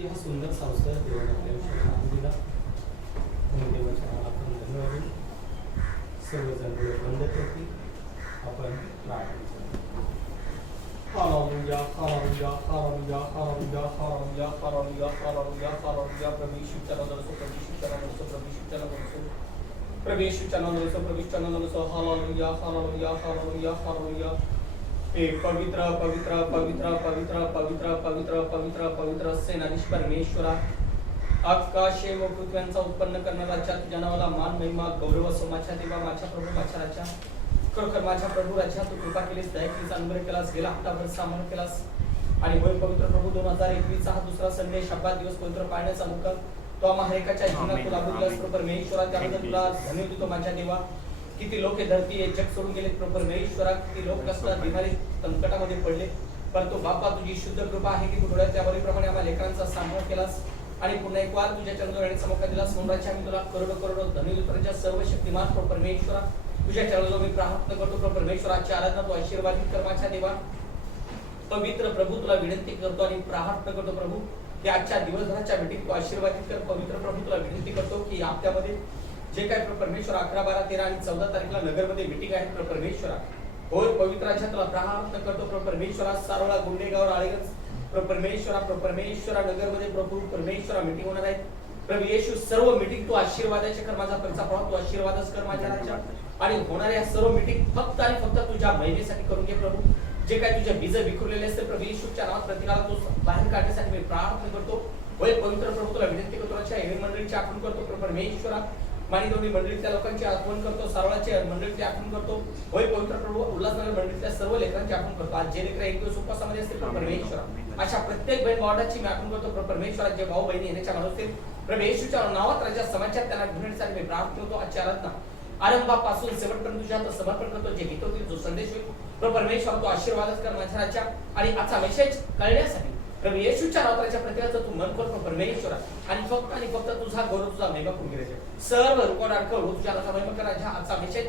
की हा सुंदर संस्कार देवाने आपल्या आयुष्यात आणून दिला. आणि देवाच्या नावाला आपण धन्यवाद देऊ. सर्वजण डोळे बंद करतील. आपण प्रार्थना करू. हालेलुया, हालेलुया, हालेलुया, हालेलुया, हालेलुया, हालेलुया, हालेलुया, हालेलुया. प्रभू येशूच्या नावाने, प्रभू येशूच्या नावाने, प्रभू येशूच्या नावाने, प्रभू येशूच्या नावाने, प्रभू येशूच्या नावाने. हालेलुया, हालेलुया, हालेलुया, हालेलुया. हे पवित्र पवित्र पवित्र पवित्र पवित्र पवित्र पवित्र पवित्र सेनाधीश परमेश्वरा, आकाश व पृथ्व्यांचा उत्पन्न करणाऱ्या तुझ्या नावाला मान महिमा गौरव असो. माझ्या देवा, माझ्या प्रभू, माझ्या राजा, खरोखर माझ्या प्रभू राजा, तू कृपा केलीस, दया केलीस, अनुग्रह केलास, गेला हप्ताभर सामोर केलास. आणि होय पवित्र प्रभू, 2021 हा दुसरा संडे शब्दात दिवस पवित्र पाळण्याचा मुका तो आम्हा हरेकाच्या जीवनात तुला बोललास परमेश्वरा. त्याबद्दल तुला धन्यवाद देतो माझ्या देवा. किती लोक धरती हे जग सोडून गेले परमेश्वरा, किती लोक कष्टात बिमारी संकटामध्ये पडले, परंतु बापा तुझी शुद्ध कृपा आहे की तू डोळ्याच्या बरीप्रमाणे आम्हा लेकरांचा सांभाळ केलास आणि पुन्हा एक वार तुझ्या चरणाजवळ समुखात दिलास. म्हणून आम्ही तुला करोडो करोडो धन्यवाद तुझ्या सर्व शक्तिमान परमेश्वरा. तुझ्या चरणाजवळ मी प्रार्थना करतो परमेश्वराची आराधना तू आशीर्वादित कर माझ्या देवा. पवित्र प्रभू तुला विनंती करतो आणि प्रार्थना करतो प्रभू की आजच्या दिवसभराच्या मीटिंग तू आशीर्वादित कर. पवित्र प्रभू तुला विनंती करतो की हप्त्यामध्ये जे काय परमेश्वर 11, 12, 13 आणि 14 तारखेला नगरमध्ये मीटिंग आहे परमेश्वरा, होय पवित्राच्या तुला प्रार्थना करतो परमेश्वरा. सारोळा, गुंडेगाव, राळेगंज परमेश्वरा नगरमध्ये प्रभू परमेश्वरा मीटिंग होणार आहे. प्रभू येशू सर्व मीटिंग तू आशीर्वादाचे कर. माझा पैसा प्रवाह तू आशीर्वादच कर माझ्या राजा. आणि होणाऱ्या सर्व मीटिंग फक्त आणि फक्त तुझ्या महिमेसाठी करून घे प्रभू. जे काय तुझे बीज विखुरलेले असते प्रभू येशूच्या नावात प्रत्येकाला तू बाहेर काढण्यासाठी मी प्रार्थना करतो. होय पवित्र प्रभू तुला विनंती करतो मंडळीची आठवण करतो परमेश्वरा. माणिकवडी मंडळीतल्या लोकांची आठवण करतो, सारवाची मंडळीची आठवण करतो. होय पवित्र प्रभू उल्हासनगर मंडळीतल्या सर्व लेकरांची आठवण करतो. आज जे लेकर एक दिवस उपवासामध्ये असतील परमेश्वरा, अशा प्रत्येक बहीण भावाची मी आठवण करतो परमेश्वरा. जे भाऊ बहिणी येण्याच्या माणूस प्रभू येशूच्या नावात राजा समाजात त्यांना घेण्यासाठी मी प्रार्थना करतो. आजची आराधना आरंभापासून शेवटपर्यंत तुझ्या हातात समर्पण करतो. जे गीत होतील जो संदेश होईल परमेश्वर तो आशीर्वादच कर माझ्या राजा. आणि आजचा मेसेज कळण्यासाठी प्रभू येशूच्या नावाच्या प्रत्येकाचं तू मन करतो परमेश्वरा. आणि फक्त तुझा गौरव, तुझा महिमा करून घ्यायचा. सर्व रुकोडारक तुझ्या नावाचा महिमा करायचा. आजचा मेसेज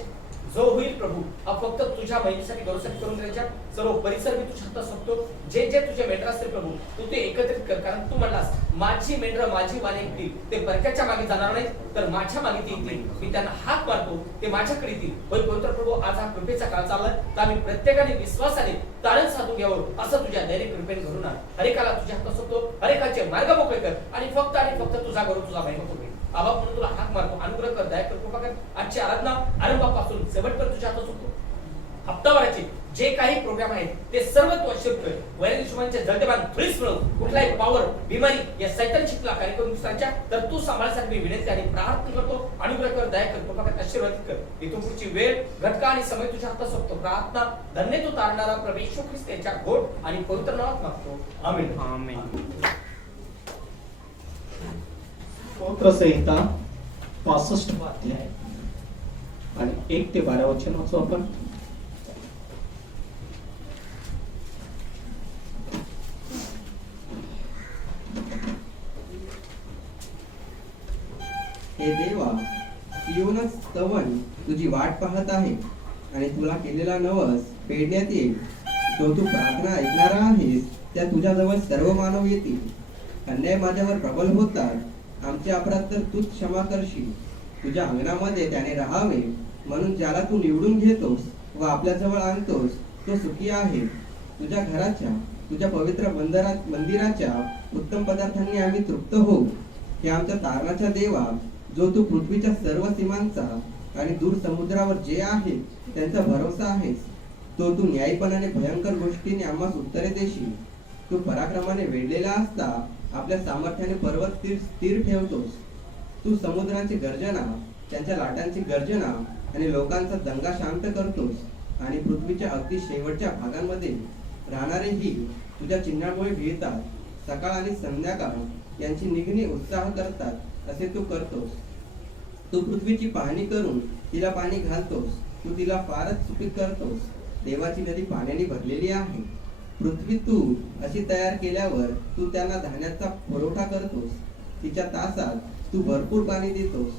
जो होईल प्रभू हा फक्त तुझ्या महिमेसाठी गौरवसाठी करून घ्यायचा. सर्व परिसर मी तुझ्या हातात सोडतो. जे जे तुझे मेंढर असतील प्रभू तू ते एकत्रित कर. कारण तू म्हणलास माझी मेंढर माझी वाने येतील, ते बरक्याच्या मागे जाणार नाही तर माझ्या मागे येतील. मी त्यांना हात मारतो ते माझ्याकडे येतील. होय पवित्र प्रभू आज हा कृपेचा काळ चाललाय तर आम्ही प्रत्येकाने विश्वासाने तारण साधून घ्यावं असं तुझ्या दैनिक कृपेने घडून आण. हरेकाला तुझ्या हातात सोडतो. हरेकाचे मार्ग मोकळे कर आणि फक्त तुझा गौरव, तुझा महिमा करून घे. आबा म्हणून तुला हात मारतो. अनुग्रह कर, दया कर, कृपा कर. आजची आराधना आरंभापासून शेवटपर्यंत तुझ्या हातात सोडतो. हप्ताभराचे जे काही प्रोग्राम आहेत ते सर्व तू आशीर्वाद वैराग्य दुश्मनाचे जळतेबाण धुळीस मिळव. कुठलाही पॉवर बिमारी या सैतानची तुला कार्यक्रम दुसऱ्यांच्या तर तू सांभाळण्यासाठी मी विनंती आणि प्रार्थना करतो. अनुग्रह कर, दया कर, कृपा कर, आशीर्वादित कर. इथून पुढची वेळ, घटका आणि समय तुझ्या हातात सोडतो. प्रार्थना धन्य तू तारणारा प्रभू येशू ख्रिस्त यांच्या गोड आणि पवित्र नावात मागतो. आमेन. आमेन. स्तोत्र संहिता 65 अध्याय आणि 1 ते 12 वचन वाचू आपण. हे देवा, सियोनच स्तवन तुझी वाट पाहत आहे आणि तुला केलेला नवस फेडण्यात येईल. जो तू प्रार्थना ऐकणारा आहेस त्या तुझ्याजवळ सर्व मानव येतील. अन्याय माझ्यावर प्रबल होतात, आमचे अपराध तर तूच क्षमा करशील. तुझ्या अंगणामध्ये त्याने राहावे म्हणून ज्याला तू निवडून घेतोस व आपल्याजवळ आणतोस तो सुखी आहे. तुझ्या घराच्या, तुझ्या पवित्र मंदिराच्या उत्तम पदार्थांनी आम्ही तृप्त होऊ. हे आमच्या तारणाच्या देवा, जो तू पृथ्वीच्या सर्व सीमांचा आणि दूर समुद्रावर जे आहे त्यांचा भरोसा आहेस. तो तू न्यायीपणाने भयंकर गोष्टीने आम्हास उत्तरे देशील. तू पराक्रमाने वेढलेला असता आपल्या सामर्थ्याने पर्वत स्थिर ठेवतोस. तू समुद्राची गर्जना, त्यांच्या लाटांची गर्जना आणि लोकांचा दंगा शांत करतोस. आणि पृथ्वीच्या अगदी शेवटच्या भागांमध्ये राहणारेही तुझ्या चिन्हामुळे भिळतात. सकाळ आणि संध्याकाळ यांची निघणी उत्साह करतात असे तू करतोस. तू पृथ्वीची पाहणी करून तिला पाणी घालतोस. तू तिला फारच सुपीक करतोस. देवाची नदी पाण्याने भरलेली आहे. पृथ्वी तू अशी तयार केल्यावर तू त्यांना धान्याचा पुरवठा करतोस. तिच्या तासात तू भरपूर पाणी देतोस.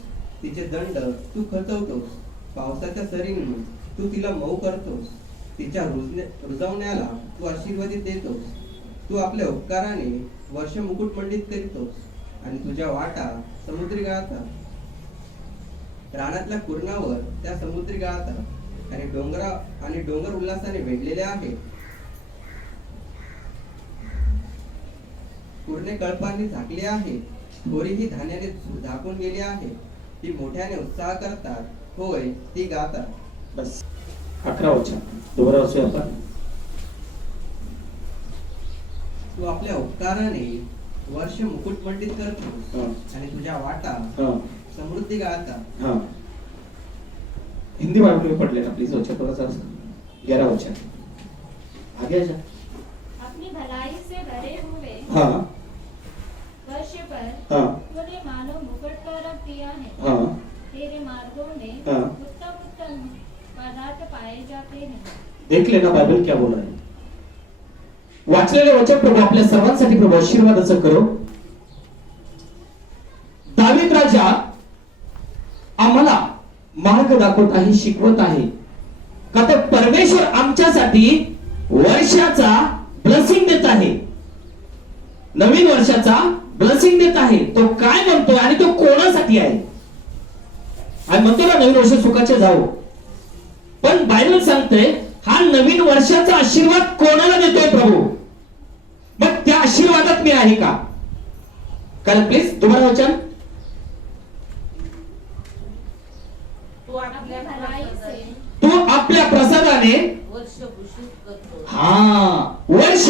तिचे दंड तू खचवतोस. पावसाच्या सरींनी तू तिला मऊ करतोस. तिच्या रुजवण्याला तू आशीर्वादित देतोस. तू आपल्या उपकाराने वर्ष मुकुट मंडित करीतोस आणि तुझ्या वाटा समुद्री गाळतात. रानातल्या कुरणावर त्या समुद्री गाळतात आणि डोंगर उल्हासाने वेढलेले आहेत. कुरणे कळपांनी झाकले आहे, थोरीही धान्याने झाकून गेली आहे. ती मोठ्याने उत्साह करतात, होय ती गातात. बस 11 वचन दुबारा वाचूया आपण. तू आपल्या उपकाराने वर्ष मुकुट मंडित करतोस हा. आणि तुझ्या वाटा हा समृद्धी गाळतात. हाँ हिंदी बाइबल में पढ़ लेना प्लीज बच्चा थोड़ा सा 11 वचन आगे आ जा. अपनी भलाई से भरे हुए हाँ वर्ष पर हाँ तूने मानो मुकुट का रख दिया है. हाँ तेरे मार्गों में हाँ. उत्तम उत्तम पदार्थ पाए जाते हैं. देख लेना बाइबल क्या बोल रहा है. वाचलेले वचन प्रभू आपल्या सर्वांसाठी प्रभू आशीर्वादाचं करो. दावीद राजा आम्हाला मार्ग दाखवत आहे, शिकवत आहे का तर परमेश्वर आमच्यासाठी वर्षाचा ब्लेसिंग देत आहे, नवीन वर्षाचा ब्लेसिंग देत आहे. तो काय म्हणतोय आणि तो कोणासाठी आहे. आणि म्हणतो ना नवीन वर्ष सुखाचे जावो, पण बायबल सांगते हा नवीन वर्षाचा आशीर्वाद कोणाला देतोय प्रभू. मग त्या आशीर्वादात मी आहे का. कारण प्लीज दुबारा वचन. अपनी भलाई से तू आपल्या प्रसादाने वर्ष भूषित करतो. हा वर्ष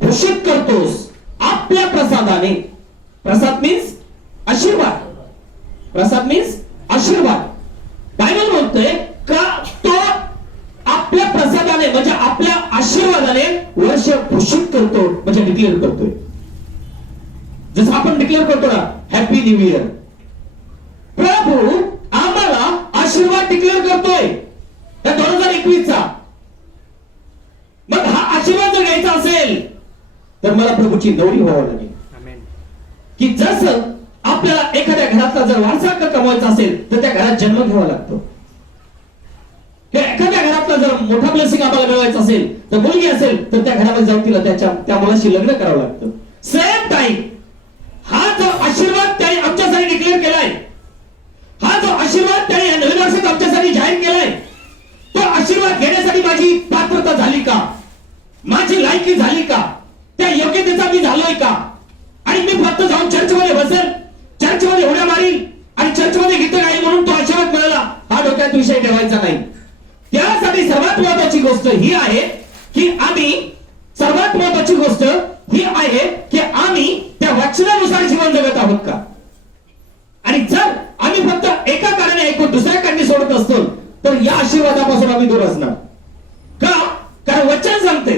भूषित करतोस आपल्या प्रसादाने. प्रसाद मीन्स आशीर्वाद. प्रसाद मीन्स आशीर्वाद. बायबल म्हणतोय का तो आपल्या प्रसादाने म्हणजे आपल्या आशीर्वादाने वर्ष भूषित करतो, म्हणजे डिक्लेअर करतोय. जसं आपण डिक्लेअर करतो ना हॅपी न्यू इयर. प्रभू आम्हाला आशीर्वाद डिक्लेअर करतोय 2021 चा. मग हा आशीर्वाद जर घ्यायचा असेल तर मला प्रभूची नवरी व्हावं लागेल. आमेन. की जसं आपल्याला एखाद्या घरातला जर वारसा हक्क कमवायचा असेल तर त्या घरात जन्म घ्यावा लागतो. एखाद्या घरातला जर मोठा ब्लेसिंग आपल्याला मिळवायचा असेल तर मुलगी असेल तर त्या घरामध्ये जाऊन तिला त्या मुलाशी लग्न करावं लागतं. सेम टाइम हा जो आशीर्वाद त्याने आमच्यासाठी डिक्लेअर केलाय, हा जो आशीर्वाद त्याने या नवीन वर्षात आमच्यासाठी जाहीर केलाय, तो आशीर्वाद घेण्यासाठी माझी पात्रता झाली का, माझी लायकी झाली का, त्या योग्यतेचा मी झालोय का. आणि मी फक्त जाऊन चर्चमध्ये बसेल, चर्चमध्ये उड्या मारील आणि चर्चमध्ये गीतं गाईल म्हणून तो आशीर्वाद मिळाला हा डोक्यात विषय ठेवायचा नाही. त्यासाठी सर्वात महत्वाची गोष्ट ही आहे की आम्ही त्या वचनानुसार जीवन जगत आहोत का. आणि जर आम्ही फक्त एका कारणे ऐकून दुसऱ्या कारणे सोडत असतो तर या आशीर्वादापासून आम्ही दूर असणार का. कारण वचन सांगते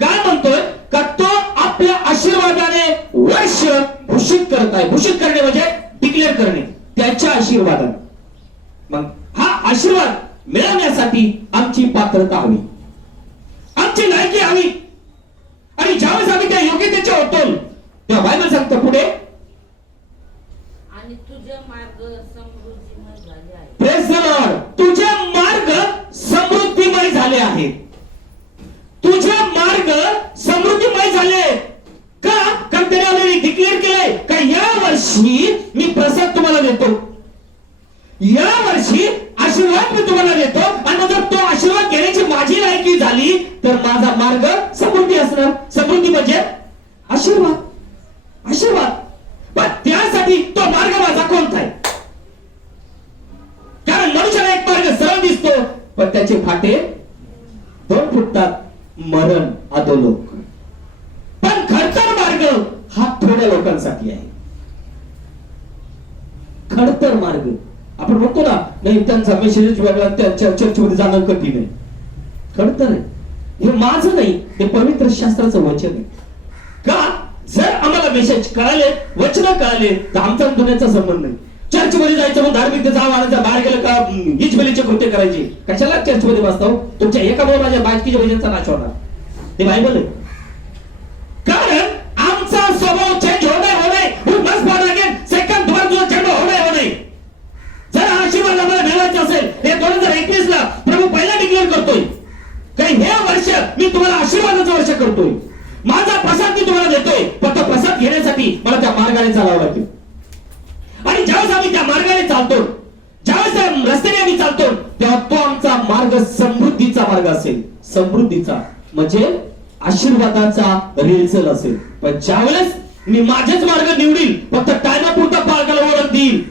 काय म्हणतोय का तो आपल्या आशीर्वादाने वर्ष भूषित करत आहे. भूषित करणे म्हणजे डिक्लेअर करणे, त्याच्या आशीर्वादाने. मग हा आशीर्वाद मिळवण्यासाठी आमची पात्रता हवी, आमची लायकी हवी. आणि ज्यावेळेस आम्ही त्या योग्यतेच्या होतो तेव्हा बायबल सांगतो पुढे आणि तुझे मार्ग समृद्धीमय झाले आहेत. Praise the Lord. तुझे मार्ग समृद्धीमय झाले आहेत. तुझे मार्ग समृद्धीमय झाले का. कारण त्याने डिक्लेअर केलंय का या वर्षी मी प्रसाद तुम्हाला देतो, या वर्षी आशीर्वाद मी तुम्हाला देतो. आणि जर तो आशीर्वाद घेण्याची माझी लायकी झाली तर माझा मार्ग समृद्धी असणार. समृद्धी म्हणजे आशीर्वाद. आशीर्वाद. पण त्यासाठी तो मार्ग माझा कोणता आहे. कारण मनुष्याला एक मार्ग सरळ दिसतो पण त्याचे फाटे 2 फुटतात, मरण अधोलोक. पण खडतर मार्ग हा थोड्या लोकांसाठी आहे. खडतर मार्ग आपण म्हणतो ना नाही त्यांचा मेसेज वेगळा, त्यांच्या चर्चमध्ये जाणं कठीण आहे. खडतर आहे. हे माझं नाही, हे पवित्र शास्त्राचं वचन आहे. का जर आम्हाला मेसेज कळाले, वचन कळाले तर आमचा दुनियाचा संबंध नाही. चर्चमध्ये जायचं मग धार्मिकतेचा आवाजाचा बाहेर गेलं का हिजबलीचे कृत्य करायचे. कशाला चर्चमध्ये बसतो. तुमच्या एकामुळे माझ्या बायकीच्या वजनचा नाश होणार. ते बायबल आहे. कारण आमचा स्वभाव चेंज होणे सेकंड द्वार तुझा जन्म होणे. जर आशीर्वाद आम्हाला मिळवायचा असेल हे 2021 ला प्रभू पहिला डिक्लेअर करतोय काही हे वर्ष मी तुम्हाला आशीर्वादाचं वर्ष करतोय. माझा प्रसाद मी तुम्हाला देतोय. फक्त समृद्धीचा मार्ग असेल, समृद्धीचा म्हणजे आशीर्वादाचा रेलचल असेल. पण ज्यावेळेस मी माझेच मार्ग निवडील, फक्त टायमापुरता पालकाला ओळख देईल,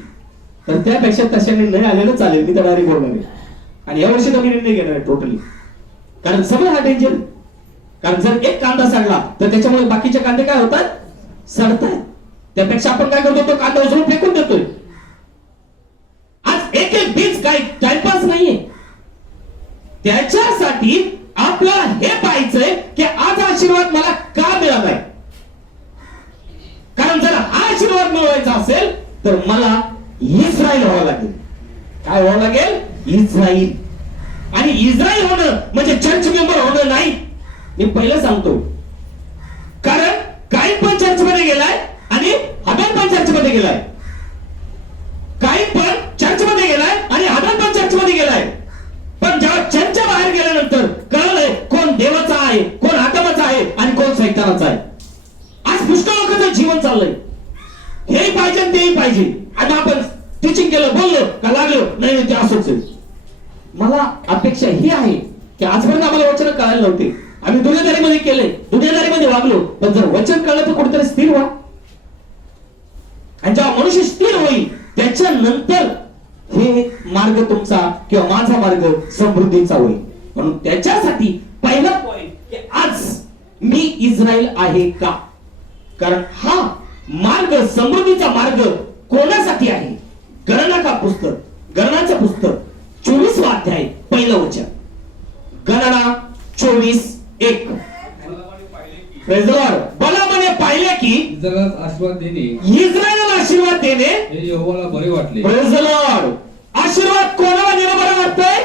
तर त्यापेक्षा तशा निर्णय आलेलं चालेल. मी तर डायरेक्ट बोलणार आहे. आणि यावर्षी तर मी निर्णय घेणार आहे टोटली. कारण समय हा डेंजर. कारण जर एक कांदा सडला तर त्याच्यामुळे बाकीचे कांदे काय होतात, सडतायत. त्यापेक्षा आपण काय करतो, तो कांदा उचलून फेकून देतोय. आज एक एक बीज काय टाइमपास नाहीये. त्याच्यासाठी आपल्याला हे पाहायचंय की आज आशीर्वाद मला का मिळालाय. कारण जर हा आशीर्वाद मिळवायचा असेल तर मला इस्रायल व्हावं लागेल. काय व्हावं लागेल, इस्राईल. आणि इस्रायल होणं म्हणजे चर्च मेंबर होणं नाही. मी पहिलं सांगतो, कारण काही पण चर्च मध्ये गेलाय आणि हबल पण चर्च मध्ये गेलाय. काही पण चर्च मध्ये गेलाय आणि हबल पण चर्च मध्ये गेलाय. पण जेव्हा चर्चच्या बाहेर गेल्यानंतर कळलंय कोण देवाचा आहे, कोण आदमाचा आहे आणि कोण सैतानाचा आहे. आज पुष्कळ लोकांचं जीवन चाललंय, हेही पाहिजे आणि तेही पाहिजे. आणि आपण टीचिंग केलं, बोललो का लागलो, नाही ते असंच आहे. मला अपेक्षा ही आहे की आजपर्यंत आम्हाला वचन कळायला नव्हते. आम्ही दुनियादारीमध्ये केले, दुनियादारीमध्ये वागलो. पण जर वचन कळलं तर कुठेतरी स्थिर व्हा. आणि जेव्हा मनुष्य स्थिर होईल त्याच्यानंतर हे मार्ग तुमचा किंवा माझा मार्ग समृद्धीचा होईल. म्हणून त्याच्यासाठी पहिला पॉइंट की आज मी इस्रायल आहे का. कारण हा मार्ग, समृद्धीचा मार्ग कोणासाठी आहे. गणना पुस्तक, गणनाचं पुस्तक 24 अध्याय पहिलं वचन. गणना 24:1. Praise the Lord. बलामाने पाहिले की इस्रायलास आशीर्वाद देणे, इस्रायलला आशीर्वाद देणे हे यहोवाला बरे वाटले. Praise the Lord. आशीर्वाद कोणाला देणं बरं वाटतंय,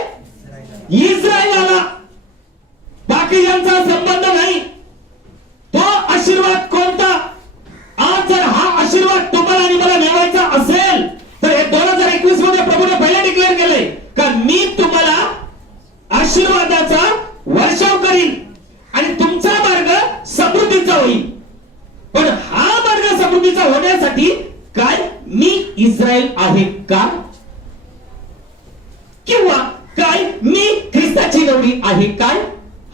इस्रायलला. बाकी यांचा संबंध नाही. तो आशीर्वाद कोणता. आज जर हा आशीर्वाद तुम्हाला आणि मला मिळवायचा असेल तर हे 2021 मध्ये प्रभूने पहिले डिक्लेअर केले का मी तुम्हाला आशीर्वादाचा वर्षाव करीन आणि तुमचा मार्ग समृद्धीचा होईल. पण हा मार्ग समृद्धीचा होण्यासाठी काय मी इस्रायल आहे का, किंवा काय मी ख्रिस्ताची नवरी आहे काय,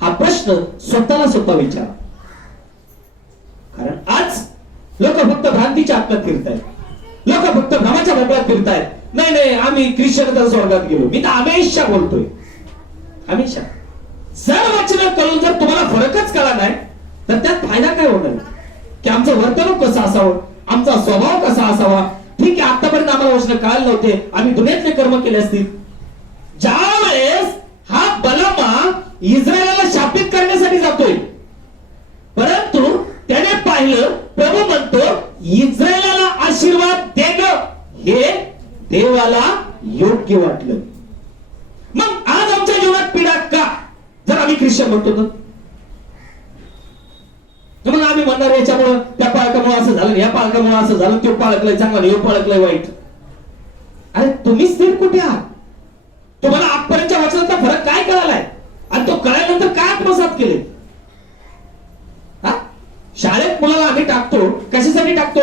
हा प्रश्न स्वतःला स्वतः विचारा. कारण आज लोक फक्त भ्रांतीच्या आत्म्यात फिरतायत. लोक फक्त भ्रमाच्या मोकळ्यात फिरतायत. नाही नाही आम्ही ख्रिश्चन स्वर्गात गेलो. मी तर हमेशा बोलतोय, हमेशा. जर वचन कळून जर तुम्हाला फरकच कळला नाही तर त्यात फायदा काय होणार की आमचं वर्तणूक कसं असावं, आमचा स्वभाव कसा असावा. ठीक आहे, आतापर्यंत आम्हाला वचन कळायला नव्हते, आम्ही दुनियातले कर्म केले असतील. ज्या वेळेस हा बलामा इस्रायलला शापित करण्यासाठी जातोय, परंतु त्याने पाहिलं प्रभू म्हणतो इस्रायलला आशीर्वाद देणं हे देवाला योग्य वाटलं. मग आज आमच्या जीवनात पीडा का, जर आम्ही ख्रिश्चन म्हणतो तर मग आम्ही म्हणणार याच्यामुळं त्या पालकामुळे असं झालं, या पालकामुळे असं झालं, तो पालकलाय चांगला, यो पालकलाय वाईट. अरे तुम्ही स्थिर कुठे आहात. तुम्हाला आजपर्यंतच्या वचनाचा फरक काय कळालाय आणि तो कळल्यानंतर काय आत्मसात केले. शाळेत मुलाला आम्ही टाकतो, कशासाठी टाकतो,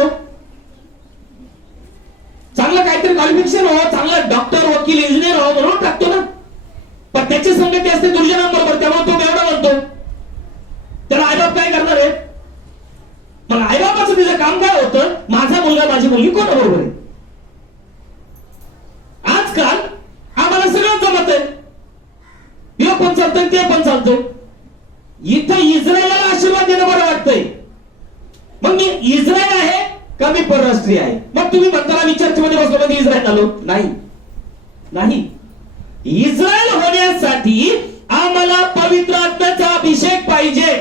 चांगलं काहीतरी क्वालिफिकेशन व्हावं, चांगला डॉक्टर, वकील, इंजिनियर व्हावं म्हणून टाकतो ना. पण त्याची संगती असते दुर्जनांबरोबर, त्यामुळे तो बेवडा बनतो. त्याला आईबाप काय करणार आहे. मग आईबापाचं तिचं काम काय होतं, माझा मुलगा माझी मुलगी कोणाबरोबर आहे. आजकाल आम्हाला सगळं जमत आहे, हे पण चालतंय ते पण चालतंय. इथं इस्रायलला आशीर्वाद देणं बरं वाटतंय. मग मी इस्रायल आहे का मी परराष्ट्रीय आहे. मग तुम्ही म्हणताना मी चर्चमध्ये बसलो म्हणजे इस्रायल आलो नाही. नाही, इस्रायल होण्यासाठी आम्हाला पवित्र आत्म्याचा अभिषेक पाहिजे.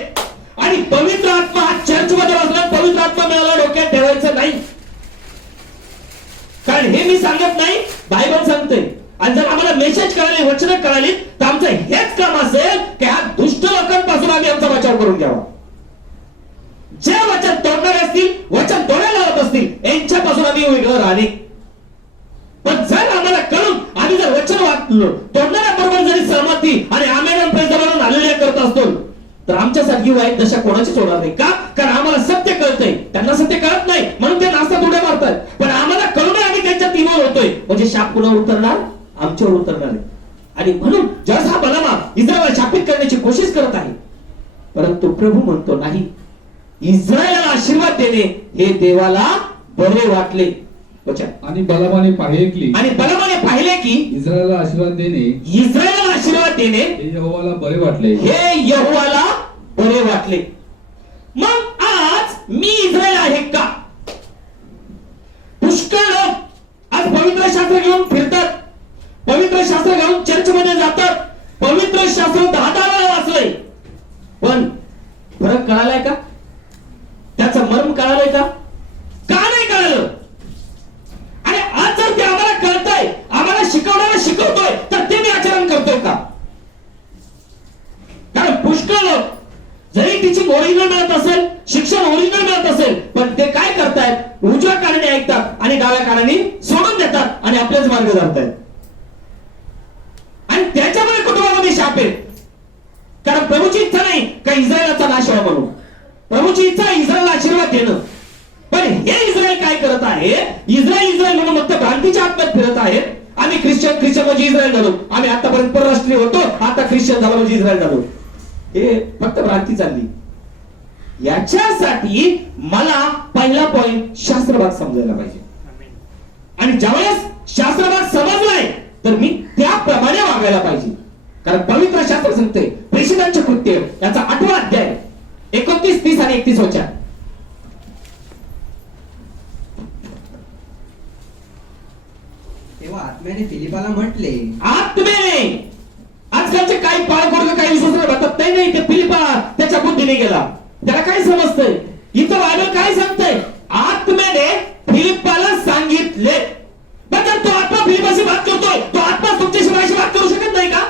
आणि पवित्र आत्मा हा चर्चमध्ये बसला, पवित्र आत्मा मिळाला डोक्यात ठेवायचं नाही. कारण हे मी सांगत नाही, बायबल सांगते. आणि जर आम्हाला मेसेज कळाले, वचन कळाली तर आमचं हेच काम असेल की ह्या दुष्ट लोकांपासून आम्ही आमचा बचाव करून घ्यावा. जे वचन तोडणारे असतील, वचन तोडायला लावत असतील, यांच्यापासून आम्ही वेगळं राहणे. पण जर आम्हाला कळून आम्ही जर वचन वाचलो, तोडणाऱ्याबरोबर जरी सहमती आणि आमेन प्रेज म्हणून हालेलुया करत असतो तर आमच्यासारखी वाईट दशा कोणाचीच होणार नाही. का, कारण आम्हाला सत्य कळतंय, त्यांना सत्य कळत नाही म्हणून ते नाचतात उड्या मारतात. पण आम्हाला कळून आम्ही त्यांच्या इन्व्हॉल्व होतोय म्हणजे शाप कुणावर उतरणार, आमच्यावर उतरणार आहे. आणि म्हणून ज्यावेळेस हा बलामा इस्रायल परंतु प्रभू म्हणतो नाही, इस्रायलाला आशीर्वाद देणे हे देवाला बरे वाटले. वचन. आणि बलवाने पाहिली आणि बलवाने पाहिले की इस्रायलला आशीर्वाद देणे इस्रायलाला आशीर्वाद देणे हे यहोवाला बरे वाटले. हे यहोवाला बरे वाटले. मग आज मी इस्रायल आहे का? पुष्कळ लोक आज पवित्र शास्त्र घेऊन फिरतात, पवित्र शास्त्र घेऊन चर्च मध्ये जातात, पवित्र शास्त्र 10 वेळा वाचलंय, पण फरक कळालाय का? त्याचं मर्म कळालंय का? का नाही कळालं? आणि आज जर ते आम्हाला कळतंय, आम्हाला शिकवणारा शिकवतोय, तर ते मी आचरण करतोय का? कारण पुष्कळ लोक जरी टीचिंग ओरिजिनल मिळत असेल, शिक्षण ओरिजिनल मिळत असेल, पण ते काय करतायत? उजव्या कानाने ऐकतात आणि डाव्या कानाने सोडून देतात आणि आपलेच मार्ग धरतायत. आणि त्याच्यामुळे कुटुंबामध्ये शाप आहे. कारण प्रभूची इच्छा नाही का इस्रायलाचा नाश व्हावा म्हणून. प्रभूची इच्छा आहे इस्रायलला आशीर्वाद देणं. पण हे इस्रायल काय करत आहे? इस्रायल म्हणून फक्त भ्रांतीच्या आत्म्यात फिरत आहेत. आम्ही ख्रिश्चन म्हणजे इस्रायल झालो, आम्ही आतापर्यंत परराष्ट्रीय होतो, आता ख्रिश्चन झालो म्हणजे इस्रायल झालो. हे फक्त भ्रांती चालली. याच्यासाठी मला पहिला पॉइंट शास्त्रभाग समजायला पाहिजे. आणि ज्यावेळेस शास्त्रभाग समजलाय तर मी त्याप्रमाणे वागायला पाहिजे. कारण पवित्र शास्त्र सांगते प्रेषितांचे कृत्य याचा 8वा अध्याय 29, 30 आणि 31 वचन. तेव्हा आत्म्याने फिलिपाला म्हटले, आत्म्याने. आजकालचे काही पाळगोर्ग काही विश्वास राहतात नाही, ते फिलिपा त्याच्या बुद्धीने गेला. त्याला काय समजतंय? इथं बायबल काय सांगतंय? आत्म्याने फिलिपाला सांगितले. पण जर तो आत्मा फिलिपाशी बात करतोय, तो आत्मा तुमच्याशी माझ्याशी बात करू शकत नाही का?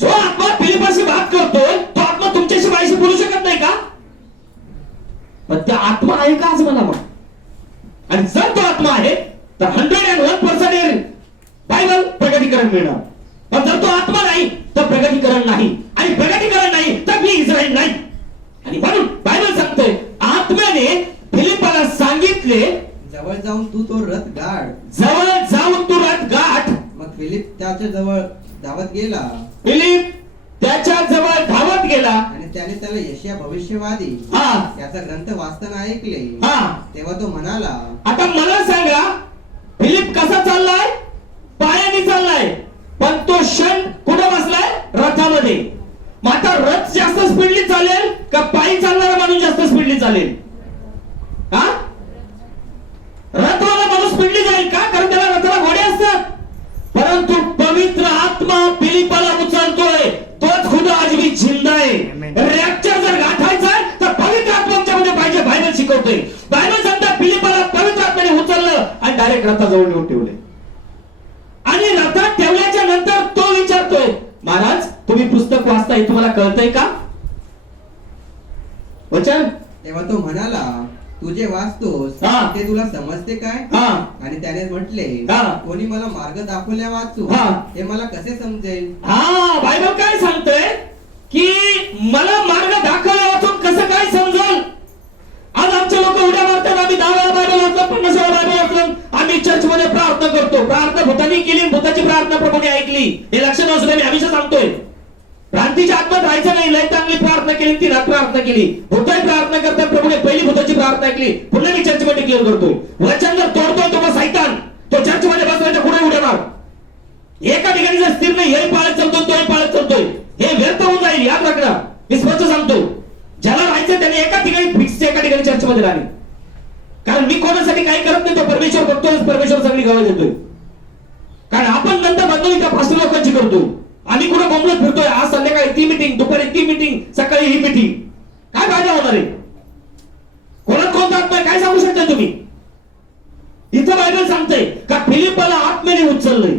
जो आत्मा फिलिपाशी बात करतोय, तो आत्मा तुमच्याशी माझ्याशी बोलू शकत नाही का? पण त्या आत्मा आहे का आज मला मग? आणि जर तो आत्मा आहे तर 101% बायबल प्रगतीकरण मिळणार. पण जर तो आत्मा नाही तर प्रगतीकरण नाही, आणि प्रगतीकरण नाही तर मी इस्रायल नाही. आणि म्हणून बायबल सांगतोय आत्म्याने फिलिपाला सांगितले, जवळ जाऊन तू तो रथ गाड. जवळ जाऊन तू रथ गाठ. मग फिलिप त्याच्या जवळ धावत गेला फिलिप त्याच्या जवळ धावत गेला आणि त्याने त्याला यशया भविष्यवादी याचा ग्रंथ वाचताना ऐकले. तेव्हा तो म्हणाला, आता मला सांगा फिलिप कसा चाललाय? पायाने चाललाय. पण तो क्षण कुठे बसलाय? रथामध्ये. मग आता रथ जास्त स्पीडली चालेल का पायी चालणारा माणूस जास्त स्पीडली चालेल? हा, रथवाला माणूस स्पीडली जाईल का? कारण त्याला रथाला घोडे असतात. परंतु पवित्र आत्मा फिलिपाला उचलतोय, तोच खुदा आज भी जिंदा आहे. रॅप्चर जर गाठायचा तर पवित्र आत्मा आमच्यामध्ये पाहिजे. बायबल शिकवतोय, बायबल सांगता फिलिपाला पवित्र आत्म्याने उचललं आणि डायरेक्ट रथाजवळ नेऊन ठेवले. आणि रथात ठेवल्याच्या नंतर तो विचारतोय, महाराज तुम्ही पुस्तक वाचताय, तुम्हाला कळतंय का? वचन. तेव्हा तो म्हणाला, तू जे वाचतोस ते तुला समजते काय? आणि त्याने म्हटले, कोणी मला मार्ग दाखवल्या वाचू हे मला कसे समजेल? बायबल काय सांगतोय की मला मार्ग दाखवल्या वाचून कसं काय समजेल? आज आमचे लोक उड्या मारतात, आम्ही 10 वेळा बायबल वाचलं, 50 वेळा बायबल वाचलं, आम्ही चर्च मध्ये प्रार्थना करतो. प्रार्थना भूतानी केली, भूताची प्रार्थना प्रभूने ऐकली. हे लक्ष नसू दे, मी हमेशा सांगतोय भ्रांतीच्या आत्म्यात राहायचं नाही. लय चांगली प्रार्थना केली, 3 रात प्रार्थना केली, भूताची प्रार्थना करताय, प्रभूने पहिली भूताची प्रार्थना ऐकली, पुन्हा मी चर्च मध्ये डिक्लेअर करतोय. वचन जर तोडतोय तो सैतान, तो चर्च मध्ये बसवायच्या पुढे उड्या मार. एका ठिकाणी जर स्थिर नाही, हे पाळत चालतोय, तोही पाळत चालतोय, हे व्यर्थ होऊन जाईल. याद राखा, मी स्पष्ट सांगतो, ज्याला राहायचं त्याने एका ठिकाणी फिक्स, एका ठिकाणी चर्च मध्ये राहणे. कारण मी कोणासाठी काही करत नाही, तो परमेश्वर बघतोय, परमेश्वर सगळी गवळ देतोय. कारण आपण नंतर बंधुता फास्ट लोकांची करतो. आम्ही कुठे बोंबलत फिरतोय, आज संध्याकाळी ती मीटिंग, दुपारी ती मीटिंग, सकाळी ही मीटिंग. काय फायदा होणार आहे? कोणात कोणता आत्मा काय सांगू शकता तुम्ही? इथं बायबल सांगतंय का फिलिपाला आत्म्याने उचललंय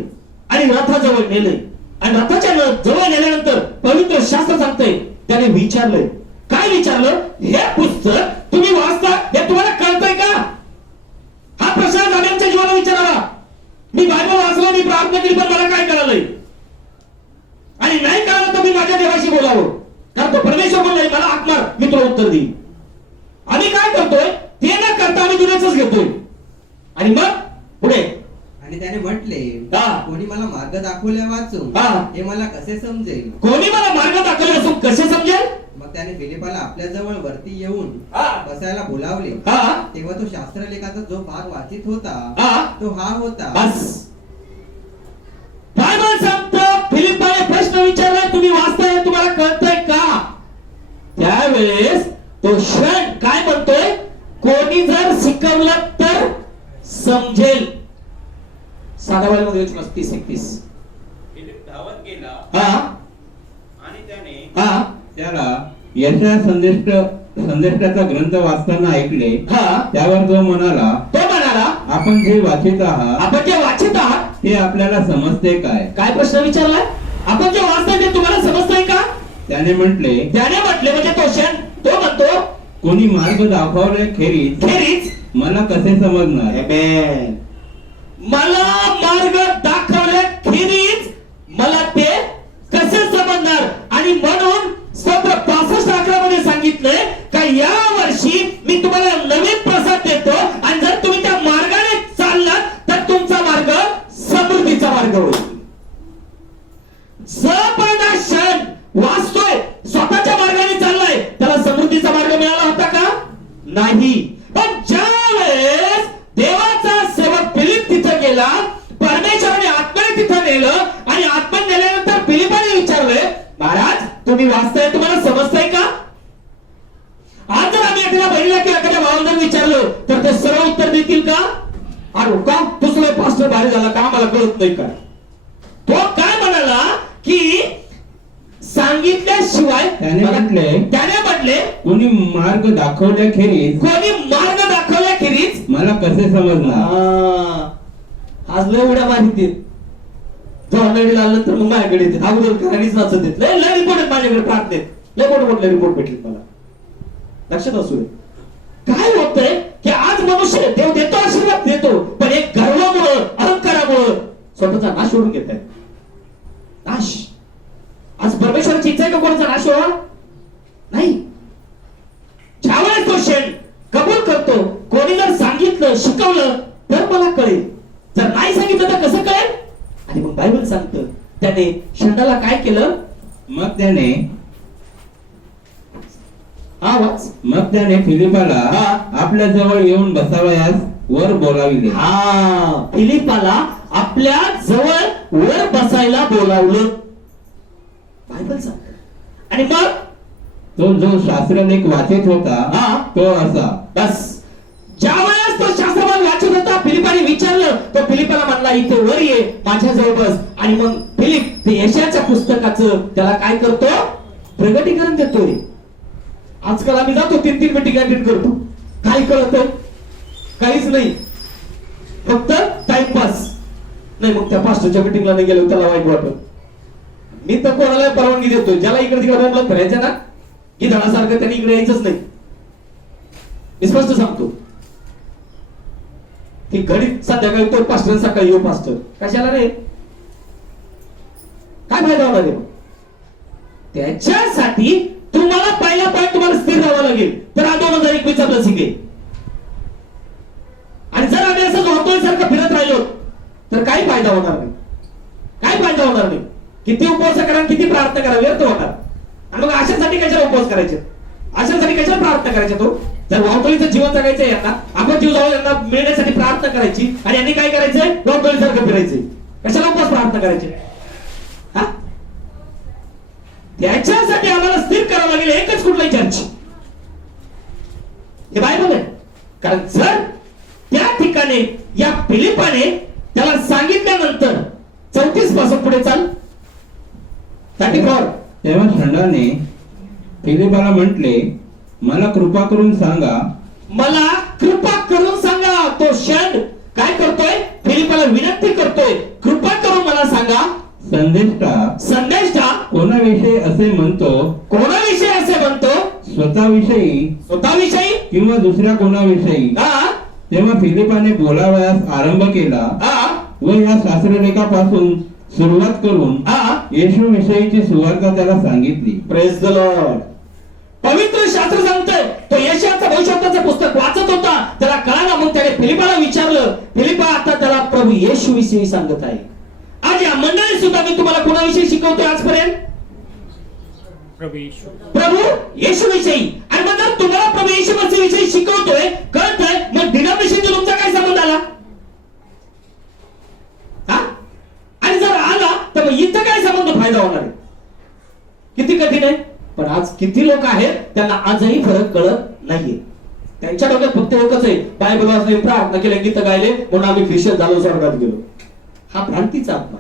आणि रथाजवळ नेलंय. आणि रथाच्या जवळ नेल्यानंतर पवित्र शास्त्र सांगतंय त्याने विचारलंय. काय विचारलं? हे पुस्तक तुम्ही वाचता, हे तुम्हाला कळतंय का? हा प्रश्न आमच्या जीवाला विचारावा. मी बायबल वाचलं, मी प्रार्थना केली, पण मला काय कळालंय? आणि नाही कळलं तर मी माझ्या देवाशी बोलावं. कारण तो परमेश्वर बोललाय मला हाक मार, मी तुला उत्तर देईन. आम्ही काय करतोय? ते न करता आम्ही दुनियाच घेतोय. आणि मग पुढे आणि त्याने म्हटले हा. कोणी मला मार्ग दाखवल्या वाचून हा. हे मला कसे समजेल. कोणी मला मार्ग दाखवले असून कसे समजेल? मग त्याने फिलिपाला आपल्या जवळ वरती येऊन हा. बसायला बोलावले. हा. तेव्हा तो शास्त्रलेखाचा जो भाग वाचित होता हा. तो हा होता. बस. बायबल सांगतं फिलिपाने प्रश्न विचारलाय, तुम्ही वाचताय, तुम्हाला कळतंय का? त्यावेळेस तो क्षण काय म्हणतोय, कोणी जर शिकवलं तर समजेल. साधा मध्ये 30-31. फिलिप धावत गेला हा. आणि त्याने हा. त्याला यशया संदेष्टाचा ग्रंथ वाचताना ऐकले. हा. त्यावर तो म्हणाला, तो म्हणाला, आपण जे वाचित आहात आपण जे वाचत आहात ते आपल्याला समजते काय? काय प्रश्न विचारलाय? आपण जे वाचताय ते तुम्हाला समजतंय का? त्याने म्हटले, त्याने म्हटले म्हणजे तो क्षण तो म्हणतो कोणी मार्ग दाखवले खेरीज मला कसे समजणार? आमेन. मला मार्ग दाखवल्याखेरीज मला ते कसे समजणार? आणि म्हणून स्तोत्र 65:11 मध्ये सांगितलंय का या वर्षी मी तुम्हाला नवीन प्रसाद देतो आणि जर तुम्ही त्या मार्गाने चाललात तर तुमचा मार्ग समृद्धीचा मार्ग होईल. सपना क्षण वाचतोय, स्वतःच्या मार्गाने चाललाय, त्याला समृद्धीचा मार्ग मिळाला होता का? नाही. पण ज्या वेळेस देवाचा सेवक फिलिप तिथे गेला, परमेश्वराने आत्म्याने तिथे नेलं आणि आत्म्याने नेल्यानंतर फिलिपाने विचारले, महाराज तुम्ही वाचताय, तुम्हाला समजताय का? आज जर आम्ही एखाद्या बहिणीला किंवा एखाद्या भावाला विचारलं तर ते सरळ उत्तर देतील का? अरे का दुसरे पास्टर भारी झाला का, मला कळत नाही का? तो काय म्हणाला की सांगितल्याशिवाय त्याने म्हटले कोणी मार्ग दाखवल्याखेरीज मला कसे समजणार? आज लय उड्या मारित ऑलरेडी लागलं तर मग माझ्याकडे येते, अगोदर करायनीच नाचत येत. लय रिपोर्ट आहेत माझ्याकडे, प्रार्थनेत लय मोठे रिपोर्ट भेटले मला. लक्षात असू दे. काय होतंय की आज मनुष्य देव देतो, आशीर्वाद देतो, पण एक गर्वामुळं अहंकारामुळं स्वतःचा नाश ओढून घेत आहे. नाश. आज परमेश्वराची इच्छा आहे का कोणाचा नाश व्हावा? नाही. ज्यावेळेस तो क्षण कबूल करतो, कोणी जर सांगितलं शिकवलं तर मला कळेल, जर नाही सांगितलं तर कसं कळेल? आणि मग बायबल सांगतं त्याने क्षणाला काय केलं? मग त्याने फिलिपाला आपल्या जवळ येऊन बसावयास वर बोलाविले. फिलिपाला आपल्या जवळ वर बसायला बोलावलं. बायबल सांगतं. आणि मग तो जो शास्त्रलेख वाचित होता तो असा. बस. ज्यावेळेस तो शास्त्रभाग वाचत होता, फिलिपाने विचारलं, तो फिलिपाला म्हणला इथे वर ये, माझ्या जवळ बस. आणि मग फिलिप ते यशाच्या पुस्तकाचं त्याला काय करतो? प्रगटीकरण देतोय. आजकाल आम्ही जातो 3-3 मिटिंग अटेंड करतो, काय कळतंय? काहीच नाही, फक्त टाइमपास. नाही मग त्या पास्टरच्या मिटिंगला नाही गेलो त्याला वाईट वाटत. मी तर कोणाला परवानगी देतो, ज्याला इकडे तिकडे बोंबलत फिरायचं ना की धडासारखं त्यांनी इकडे यायचंच नाही. मी स्पष्ट सांगतो की घडी संध्याकाळी तो पास्टर, सकाळी येऊ पास्टर, कशाला रे? काय फायदा होणार आहे? त्याच्यासाठी तुम्हाला पहिला पॉईंट तुम्हाला स्थिर राहावं लागेल. तर 2021 चा ब्लेसिंग आहे. आणि जर आम्ही असं होतोय सारखं फिरत राहिलो तर काही फायदा होणार नाही. काय फायदा होणार नाही. किती उपवास करा, किती प्रार्थना करा, व्यर्थ होणार. आणि मग अशासाठी कशाला उपवास करायचे, अशासाठी कशाला प्रार्थना करायच्या? तो जर वावटोळीचं जीवन जगायचं यांना, आपण जीव जाऊ यांना मिळण्यासाठी प्रार्थना करायची आणि यांनी काय करायचंय? वावटोळीसारखं फिरायचंय. कशाला उपवास प्रार्थना करायचे? त्याच्यासाठी आम्हाला स्थिर करावं लागेल एकच कुठलाही चर्च. हे बायबल आहे. कारण जर त्या ठिकाणी या फिलिपाने त्याला सांगितल्यानंतर 34 पासून पुढे चाल 34. तेव्हा षंडाने फिलिपाला म्हटले, मला कृपा करून सांगा. मला कृपा करून सांगा. तो षंड काय करतोय? फिलिपाला विनंती करतोय, कृपा करून मला सांगा. संदेष्टा कोणाविषयी असे म्हणतो? कोणाविषयी असे म्हणतो? स्वतःविषयी किंवा दुसऱ्या कोणाविषयी? तेव्हा फिलिपाने बोलावयास आरंभ केला व या शास्त्रलेखापासून सुरुवात करून येशू विषयीची सुवार्ता त्याला सांगितली. Praise the Lord. पवित्र शास्त्र सांगतंय तो यशाचं भविष्यवाण्याचं पुस्तक वाचत होता, त्याला कळालं. मग त्याने फिलिपाला विचारलं. फिलिपा आता त्याला प्रभू येशू विषयी सांगत आहे. आज या मंडळी सुद्धा मी तुम्हाला कोणाविषयी शिकवतोय आजपर्यंत? प्रभू येशू विषयी. आणि मग जर तुम्हाला प्रभू येशू विषयी शिकवतोय, कळतंय, मग डिनॉमिनेशनचा तुमचा काय संबंध आला? हा? आणि जर आला तर मग इथं काय संबंध फायदा होणार आहे? किती कठीण आहे. पण आज किती लोक आहेत त्यांना आजही फरक कळत नाहीये. त्यांच्या डोक्यात फक्त एकच आहे, बायबल वाचले, प्रार्थना केल्या, गीत गायले, म्हणून आम्ही ख्रिश्चन झालो, स्वर्गात गेलो. हा भ्रांतीचा आत्मा.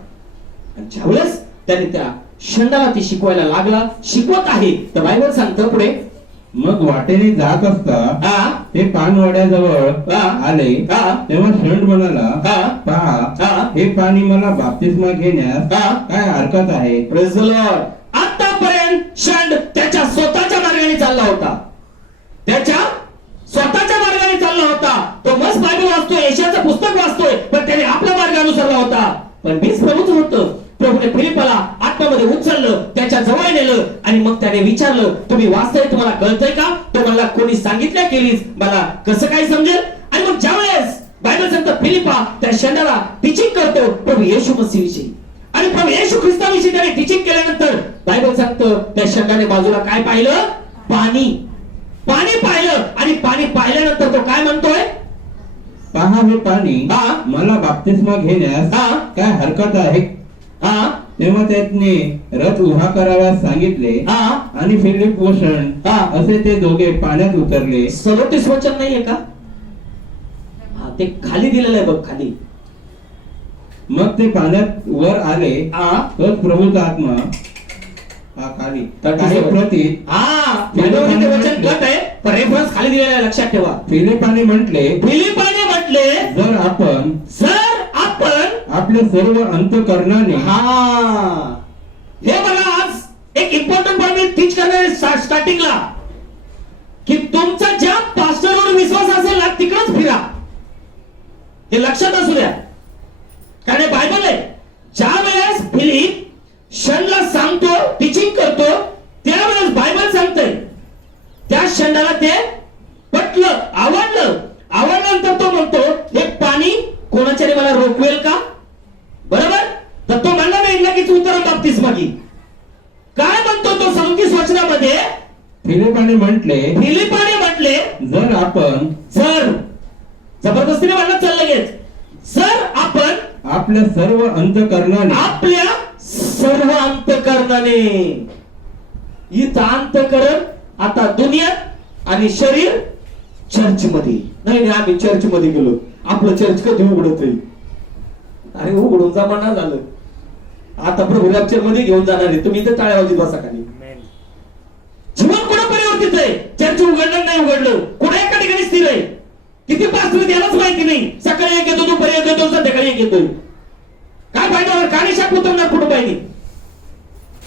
आणि ज्यावेळेस त्याने त्या षंडाला ती शिकवायला लागला, शिकवत आहे, तर बायबल सांगतं पुढे, मग वाटेने जात असता ते पानवाड्याजवळ आले. तेव्हा षंड म्हणाला, पहा, हे पाणी मला बाप्तिस्मा घेण्यास काय हरकत आहे? Praise the Lord. आतापर्यंत षंड त्याच्या स्वतःच्या मार्गाने चालला होता, त्याच्या स्वतःच्या मार्गाने चालला होता. तो मस्त बायबल वाचतोय, यशाचं पुस्तक वाचतोय, पण त्याने आपल्या मार्गानुसारला होता. पण मीच प्रभूच होतं. प्रभूने फिलिपाला आत्म्यामध्ये उचललं, त्याच्या जवळ नेलं आणि मग त्याने विचारलं, तुम्ही वाचताय, तुम्हाला कळतंय का? तो मला कोणी सांगितल्या केलीस, मला कसं काय समजेल? आणि मग ज्यावेळेस बायबल सांगतं फिलिपा त्या षंडाला टीचिंग करतो प्रभू येशू मसीह विषयी, आणि प्रभू येशू ख्रिस्ताविषयी त्याने टीचिंग केल्यानंतर बायबल सांगतं त्या षंडाने बाजूला काय पाहिलं? पाणी. पाणी पाहिलं. आणि पाणी पाहिल्यानंतर तो काय म्हणतोय? पहा, हे पाणी मला बाप्तिस्मा घेण्यास काय हरकत आहे? तेव्हा त्याने रथ उभा कराव्यास सांगितले आणि फिलिप व षंड असे ते दोघे पाण्यात उतरले. 37 वचन नाहीये का? ते खाली दिलेलं आहे बघ, खाली. मग ते पाण्यात वर आले, तोच प्रभूचा आत्मा खाली काही प्रती वचन गट आहे, पण रेफरन्स खाली दिलेला आहे, लक्षात ठेवा. फिलिपाने म्हटले, जर आपण आपले सर्व अंतःकरणाने. हे बघा, आज एक इम्पॉर्टंट पॉइंट मी टीच करणार आहे स्टार्टिंगला, की तुमचा ज्या पास्टरवर विश्वास असेल ना तिकडच फिरा. हे लक्षात असू द्या, कारण बायबल आहे. ज्या वेळेस फिलिप षंडला सांगतो, टीचिंग करतो, त्यावेळेस बायबल सांगतंय त्या षंडाला ते पटलं, आवडलं. आवडल्यानंतर तो म्हणतो, हे पाणी कोणाच्याने मला रोखवेल का? बरोबर. तर तो म्हणला नाही लगेच उतरून बाप्तिस्मा घे. काय म्हणतो तो 37 वचनामध्ये? फिलिपाने म्हटले, जर जबरदस्तीने म्हणलं, चल लगेच, जर आपण आपल्या सर्व अंतःकरणाने, इथं अंतःकरण आता दुनियात आणि शरीर चर्च मध्ये नाही. आम्ही चर्च मध्ये गेलो, आपलं चर्च कधी उघडत आहे? अरे उघडून जमाना झालं. आता प्रभू रॅप्चर मध्ये घेऊन जाणार आहे. तुम्ही इथं टाळ्या वाजत बसा खाली. जीवन कुठं परिवर्तित आहे? चर्च उघडलं नाही उघडलं, कुठे एका ठिकाणी स्थिर आहे. किती पास्टर त्यालाच माहिती नाही. सकाळी एक येतो, दुपारी एक येतो, संध्याकाळी एक येतोय. काय फायदा? कानिशाप उतरणार कुटुंबाईनी.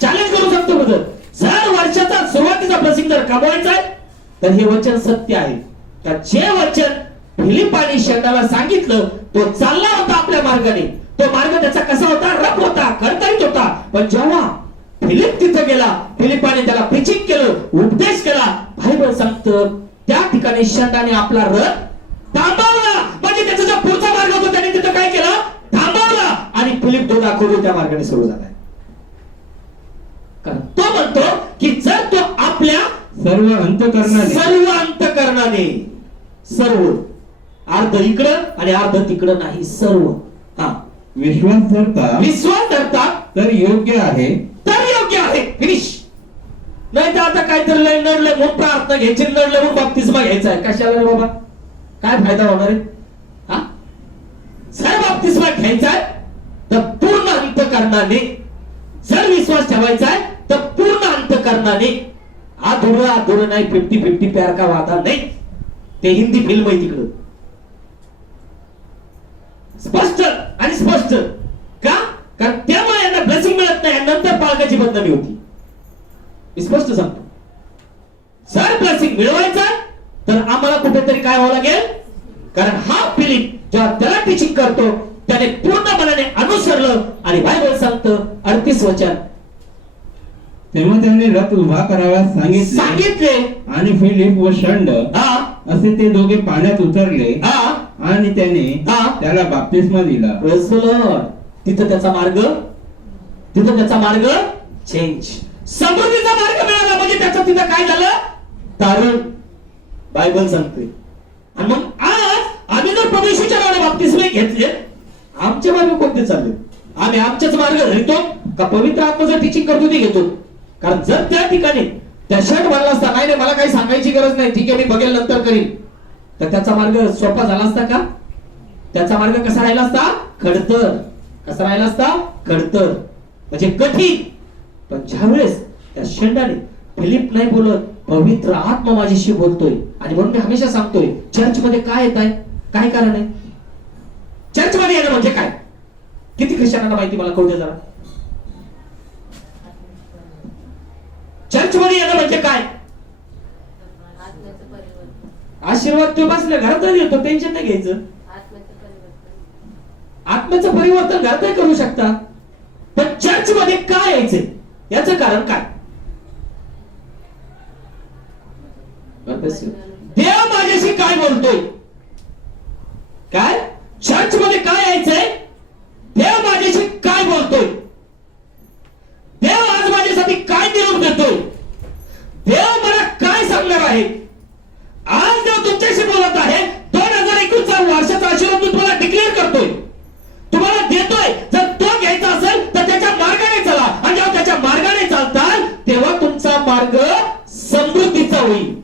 चॅलेंज करू शकतो बदल. जर वर्षाचा सुरुवातीचा प्रसिंग जर कमवायचा आहे, तर हे वचन सत्य आहे. तर जे वचन फिलिपाने षंडाला सांगितलं, तो चालला होता आपल्या मार्गाने. तो मार्ग त्याचा कसा होता? रफ होता, खडतरीत होता. पण जेव्हा फिलिप तिथे गेला, फिलिपाने त्याला प्रीचिंग केलं, उपदेश केला, बायबल सांगतं त्या ठिकाणी षंडाने आपला रथ थांबवला. म्हणजे त्याचा जो पुढचा मार्ग होता त्याने तिथं काय केलं? थांबवला. आणि फिलिप तो दाखवतो त्या मार्गाने सुरू झाला. कारण तो म्हणतो की जर तो आपल्या सर्व अंतःकरणाने, सर्व, अर्ध इकडं आणि अर्ध तिकडं नाही, सर्व. विश्वास धरता तर योग्य आहे, फिनिश. नाही तर आता काहीतरी लय नडलंय म्हणून प्रार्थना घ्यायची, नडलंय म्हणून बाप्तिस्मा घ्यायचा आहे. कशाला रे बाबा? काय फायदा होणार आहे? जर बाप्तिस्मा घ्यायचा आहे तर पूर्ण अंतःकरणाने, जर विश्वास ठेवायचा आहे तर पूर्ण अंतःकरणाने. अधुरं नाही, 50-50 प्यार का वादा नाही. ते हिंदी फिल्म आहे तिकडं. स्पष्ट का? कारण त्यामुळे यांना ब्लेसिंग मिळत नाही, नंतर पालकाची बदनामी होती. मी स्पष्ट सांगतो, जर ब्लेसिंग मिळवायचा तर आम्हाला कुठेतरी काय व्हावं लागेल? कारण हा फिलिप जेव्हा त्याला टीचिंग करतो त्याने पूर्ण मनाने अनुसरलं. आणि बायबल सांगतं 38 वचन, तेव्हा त्याने रथ उभा कराव्यास सांगितले आणि फिलिप व षंड असे ते दोघे पाण्यात उतरले आणि त्याने हा. त्याला बाप्तिस्मा दिला. Praise the Lord. तिथं त्याचा मार्ग चेंज, समृद्धीचा मार्ग मिळाला. म्हणजे त्याचं तिथं काय झालं, तारण बायबल सांगते. आणि मग आज आम्ही जर प्रभू येशूच्या नावाने बाप्तिस्मे घेतले, आमचे मार्ग कोणते चालले, आम्ही आमचेच मार्ग धरतो का पवित्र आत्मा टीचिंग करतो ते घेतो. कारण जर त्या ठिकाणी त्या शर्ट बनला असता, नाही मला काही सांगायची गरज नाही, ठीक आहे मी बघेल नंतर करीन, तर त्याचा मार्ग सोपा झाला असता का? त्याचा मार्ग कसा राहिला असता, खडतर. कसा राहिला असता, खडतर म्हणजे कठीण. पण ज्यावेळेस त्या शेंडाने फिलिप नाही बोलत, पवित्र आत्मा माझ्याशी बोलतोय. आणि म्हणून मी हमेशा सांगतोय, चर्च मध्ये काय येत आहे, काय कारण आहे चर्च मध्ये येणं म्हणजे काय? किती ख्रिश्चनांना माहिती, मला कळू दे जरा. चर्च मध्ये येणं म्हणजे काय? आत्म्याचं परिवर्तन. आशीर्वाद तो बसल्या घरात येतो, टेन्शन नाही घ्यायचं. आत्म्याचं परिवर्तन. आत्म्याचं परिवर्तन घरातही करू शकता, पण चर्च मध्ये काय यायचंय याचं कारण काय? देव माझ्याशी काय बोलतोय, काय चर्च मध्ये काय यायचंय, देव माझ्याशी काय बोलतोय, देव आज माझ्यासाठी काय निरोप देतोय, देव मला काय सांगणार आहे. आज देव तुमच्याशी बोलत आहे. 2021चा वर्षाचा आशीर्वाद मी तुम्हाला डिक्लेअर करतोय, तुम्हाला देतोय. जर तो घ्यायचा असेल तर त्याच्या मार्गाने चला. आणि जेव्हा त्याच्या मार्गाने चालताल तेव्हा तुमचा मार्ग समृद्धीचा होईल,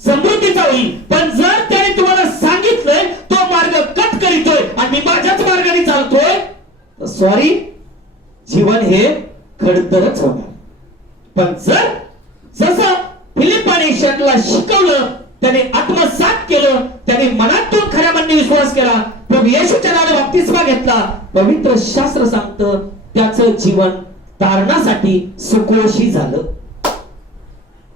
समृद्धीचा होईल. पण जर त्याने तुम्हाला सांगितलंय तो मार्ग कट करीतोय आणि मी माझ्याच मार्गाने चालतोय, तर सॉरी, जीवन हे खडतरच होणार. पण जर जसं फिलिपाने शेटला शिकवलं, त्याने आत्मसात केलं, त्याने मनातून खऱ्या मनाने विश्वास केला, प्रभू येशूच्या नावाने बाप्तिस्मा घेतला, पवित्र शास्त्र सांगतं त्याचं जीवन तारणासाठी सुखोशी झालं.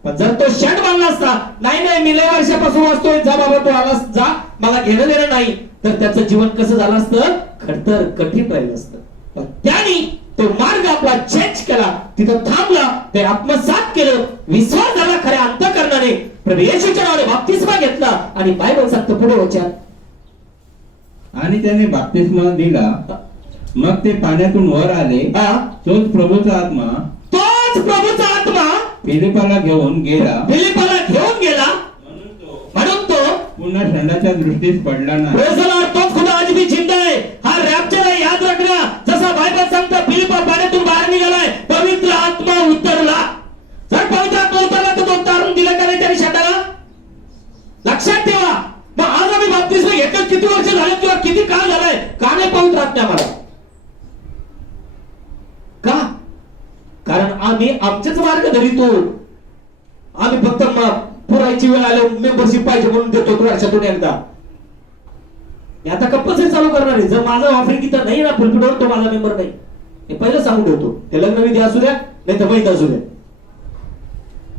पण जर तो शेट बांधला असता, नाही मी लय वर्षापासून वाचतोय, जा बाबा तू आलास जा, मला घेणं देणं नाही, तर त्याचं जीवन कसं झालं असतं, खडतर कठीण राहिलं असतं. पण त्याने तो मार्ग आपला चेंज केला, तिथं थांबला, ते आत्मसात केलं, विश्वास झाला खऱ्या अंतःकरणाने, प्रभू येशूच्या नावाने बाप्तिस्मा घेतला. आणि बायबल सांगतं पुढे वचन, आणि त्याने बाप्तिस्मा दिला. मग ते पाण्यातून वर आले. तोच प्रभूचा आत्मा फिलिपाला घेऊन गेला. म्हणून तो पुन्हा षंडाच्या दृष्टीस पडला नाही. तोच खुदा आज भी जिंदा है. हा रॅप्चर आहे, याद रखना. जसा बायबल सांगतं फिलिपा पाण्यातून बाहेर निघालाय, पवित्र आत्मा उतरला. जर पवित्र आत्मा उतरला तर तो तारून दिला का नाही त्याने षंडाला? लक्षात ठेवा. मग आज आम्ही बाप्तिस्मा घेतो, किती वर्ष झाले किंवा किती काळ झालाय, का नाही पवित्र आत्मा मला? का? कारण आम्ही आमचेच मार्ग धरितो. आम्ही फक्त पुरायची वेळ आली, मेंबरशिप पाहिजे म्हणून देतो वर्षातून एकदा. आता कंपल्सरी चालू करणार आहे. जर माझा ऑफरिंग इथं नाही ना फुलफिडवर, तो माझा मेंबर नाही, हे पहिलं सांगून ठेवतो. ते लग्नविधी असू द्या नाही तर माहित असू द्या.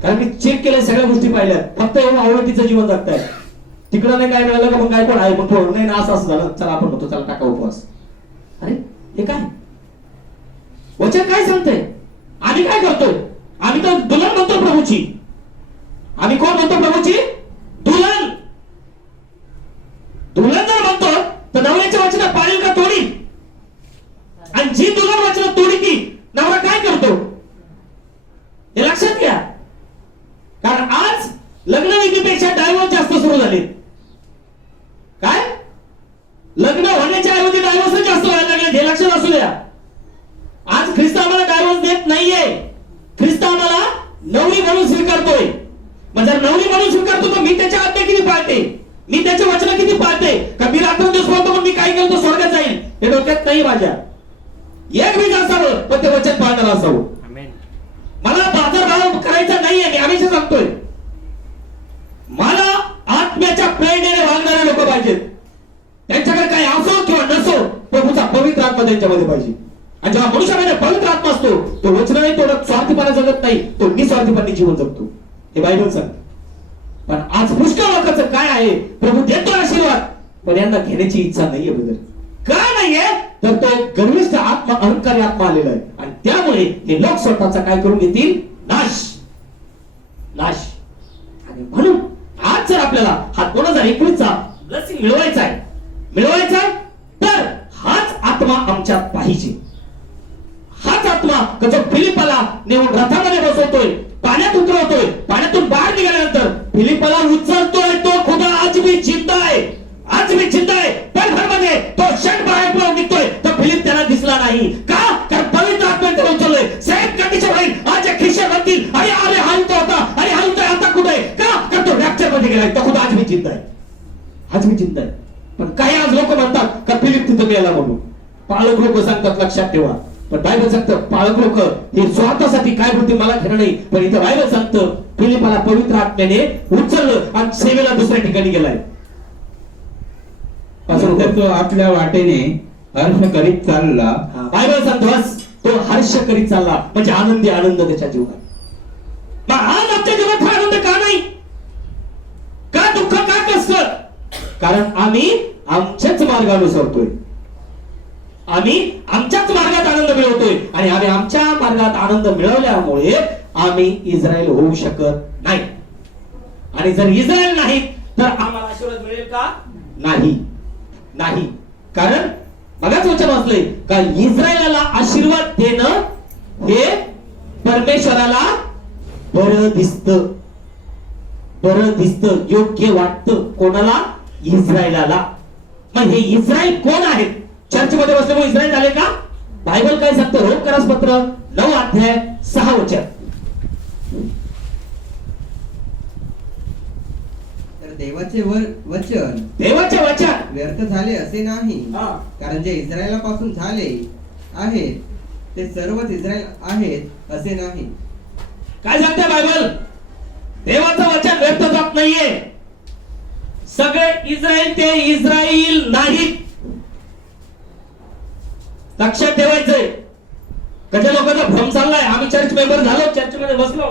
कारण मी चेक केलंय, सगळ्या गोष्टी पाहिल्या. फक्त एवढं आवडतीचं जीवन जगताय, तिकडं नाही काय मिळालं का मग काय कोण आहे, मग थोडं नाही ना असं झालं, चला आपण होतो, चला टाका उपवास. अरे हे काय वचन काय सांगतंय? आम्ही काय करतोय? आम्ही तर दुल्हन म्हणतो प्रभूची. आम्ही कोण म्हणतो प्रभूची? दुल्हन. दुल्हन जर म्हणतो तर नवऱ्याच्या वचनात पाळील का तोडील? आणि जी दुल्हन वचनात तोडी ती नवरा काय करतो हे लक्षात घ्या. कारण आज लग्नविधीपेक्षा डायव्होर्स जास्त सुरू झाले. काय? लग्न होण्याच्या ऐवजी डायव्होर्स जास्त व्हायला लागले, हे लक्षात असू द्या. आज ख्रिस्त आम्हाला डायव्होर्स देत नाहीये. ख्रिस्त आम्हाला नवरी म्हणून स्वीकारतोय. मग जर नवरी म्हणून स्वीकारतो तर मी त्याच्या आज्ञा किती पाळते, मी त्याचे वचन किती पाळते, का मी रात्रंदिवस बोलतो पण मी काय केलं तर स्वर्गात जाईल, हे डोक्यात नाही माझ्या. एक बीज असावं पण ते वचन पाळणारं असावं. मला बाजारभाव करायचा नाहीये. मी हमेशा सांगतोय, मला आत्म्याच्या प्रेरणेने वागणारे लोक पाहिजेत. त्यांच्याकडे काही असो किंवा नसो, प्रभूचा पवित्र आत्मा त्यांच्यामध्ये पाहिजे. आणि जेव्हा मनुष्यामध्ये पवित्र आत्मा असतो, तो वचन नाही तोडत, स्वार्थीपणा जगत नाही, तो निस्वार्थीपणे जीवन जगतो. हे बायबल सांगते. पण आज पुष्कळ लोकांचं काय आहे, प्रभू देतो आशीर्वाद पण यांना घेण्याची इच्छा नाहीये. बदल का नाहीये? तर तो गर्विष्ठ आत्मा, अहंकारी आत्मा आलेला आहे. आणि त्यामुळे हे लोक स्वतःचा काय करून घेतील? नाश. आणि म्हणून आज जर आपल्याला हा 2021चा ब्लेसिंग मिळवायचा आहे तर हाच आत्मा आमच्यात पाहिजे. हाच आत्मा जो फिलिपाला नेऊन रथामध्ये बसवतोय, पाण्यात उतरवतोय, पाण्यातून बाहेर निघाल्यानंतर फिलिपाला उचलतोय. तो खुदा आज भी जिंदा आहे, आज भी जिंदा आहे. पलभरमध्ये तो क्षण बाहेर पळून निघतोय तर फिलिप त्याला दिसला नाही. का? कारण पवित्र आत्म्याने त्याला उचललंय. साहेब कंडिशन होईल, आज खिशे भरतील आणि अरे हलतो होता, अरे हलतोय आता कुठे? का? कारण तो रॅप्चर मध्ये गेलाय. तो खुदा आज भी जिंदा आहे, आज भी जिंदा आहे. पण काही आज लोक म्हणतात का फिलिप तिथं गेला म्हणून. पालक लोक सांगतात लक्षात ठेवा, पण बायबल सांगतं पालक लोक हे स्वार्थासाठी काय बोलते मला घेणं नाही. पण इथं बायबल सांगतं फिलिपाला पवित्र आत्म्याने उचललं आणि सेवेला दुसऱ्या ठिकाणी गेलाय. नंतर तो आपल्या वाटेने हर्ष करीत चालला. बायबल सांगतो तो हर्ष करीत चालला, म्हणजे आनंदी आनंद त्याच्या जीवनात. मग आज आपल्या जीवनात हा आनंद का नाही? का दुःख, का कष्ट? कारण आम्ही आमच्याच मार्ग अनुसरतोय, आम्ही आमच्याच मार्गात आनंद मिळवतोय. आणि आम्ही आमच्या मार्गात आनंद मिळवल्यामुळे आम्ही इस्रायल होऊ शकत नाही. आणि जर इस्रायल नाही तर आम्हाला आशीर्वाद मिळेल का? नाही, नाही. कारण मगाच वचन वाचलंय का इस्रायलाला आशीर्वाद देणं हे परमेश्वराला बरं दिसतं, बरं दिसतं, योग्य वाटतं. कोणाला? इस्रायलाला. मग हे इस्रायल कोण आहेत? चर्चमध्ये बसल्यामुळे इस्रायल झाले का? बायबल काय सांगतं? रोमकरास पत्र 9 अध्याय 6 वचन. तर देवाचे वचन व्यर्थ झाले असे नाही. कारण जे इस्रायलापासून झाले आहेत ते सर्वच इस्रायल आहेत असे नाही. काय सांगते बायबल? देवाचं वचन व्यर्थ जात नाहीये. सगळे इस्रायल ते इस्रायल नाहीत. लक्षात ठेवायचंय. कशा लोकांचा भ्रम चाललाय आम्ही चर्च मेंबर झालो, चर्चमध्ये बसलो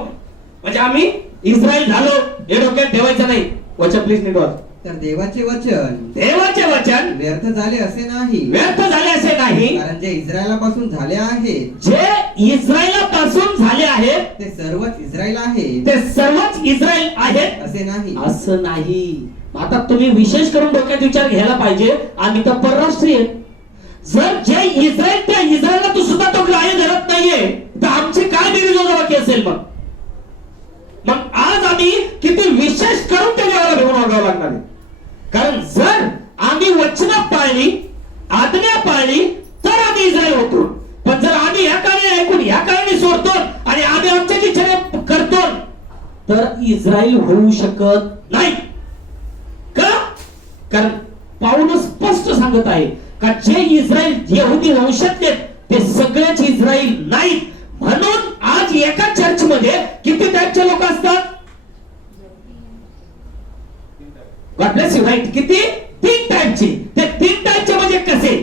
म्हणजे आम्ही इस्रायल झालो, हे डोक्यात ठेवायचं नाही. वचन प्लीज नीट वाच. तर देवाचे वचन व्यर्थ झाले असे नाही, व्यर्थ झाले असे नाही. कारण जे इस्रायलापासून झाले आहेत, जे इस्रायलापासून झाले आहेत ते सर्वच इस्रायल आहेत, ते सर्वच इस्रायल आहेत असे नाही, असं नाही. आता तुम्ही विशेष करून डोक्यात विचार घ्यायला पाहिजे, आम्ही तर परराष्ट्रीय. जर जे इस्रायल त्या इस्रायलला तू सुद्धा तो ग्राह्य धरत नाहीये तर आमची काय बेरीजोबाकी असेल? मग आज आम्ही किती विशेष करून त्या देवाला घेऊन वागावं लागणार आहे. कारण जर आम्ही वचनं पाळली, आज्ञा पाळली तर आम्ही इस्रायल होतो. पण जर आम्ही ह्या काळाने ऐकून ह्या काळाने सोडतो आणि आम्ही आमच्या इच्छेने करतो तर इस्रायल होऊ शकत नाही. का? कारण पाऊल स्पष्ट सांगत आहे का जे इस्रायल यहुदी वंशातले ते सगळेच इस्रायल नाहीत. म्हणून आज एका चर्च मध्ये किती टाईपचे लोक असतात? God bless you. राईट. किती? 3 टाईपचे. ते 3 टाईपचे म्हणजे कसे?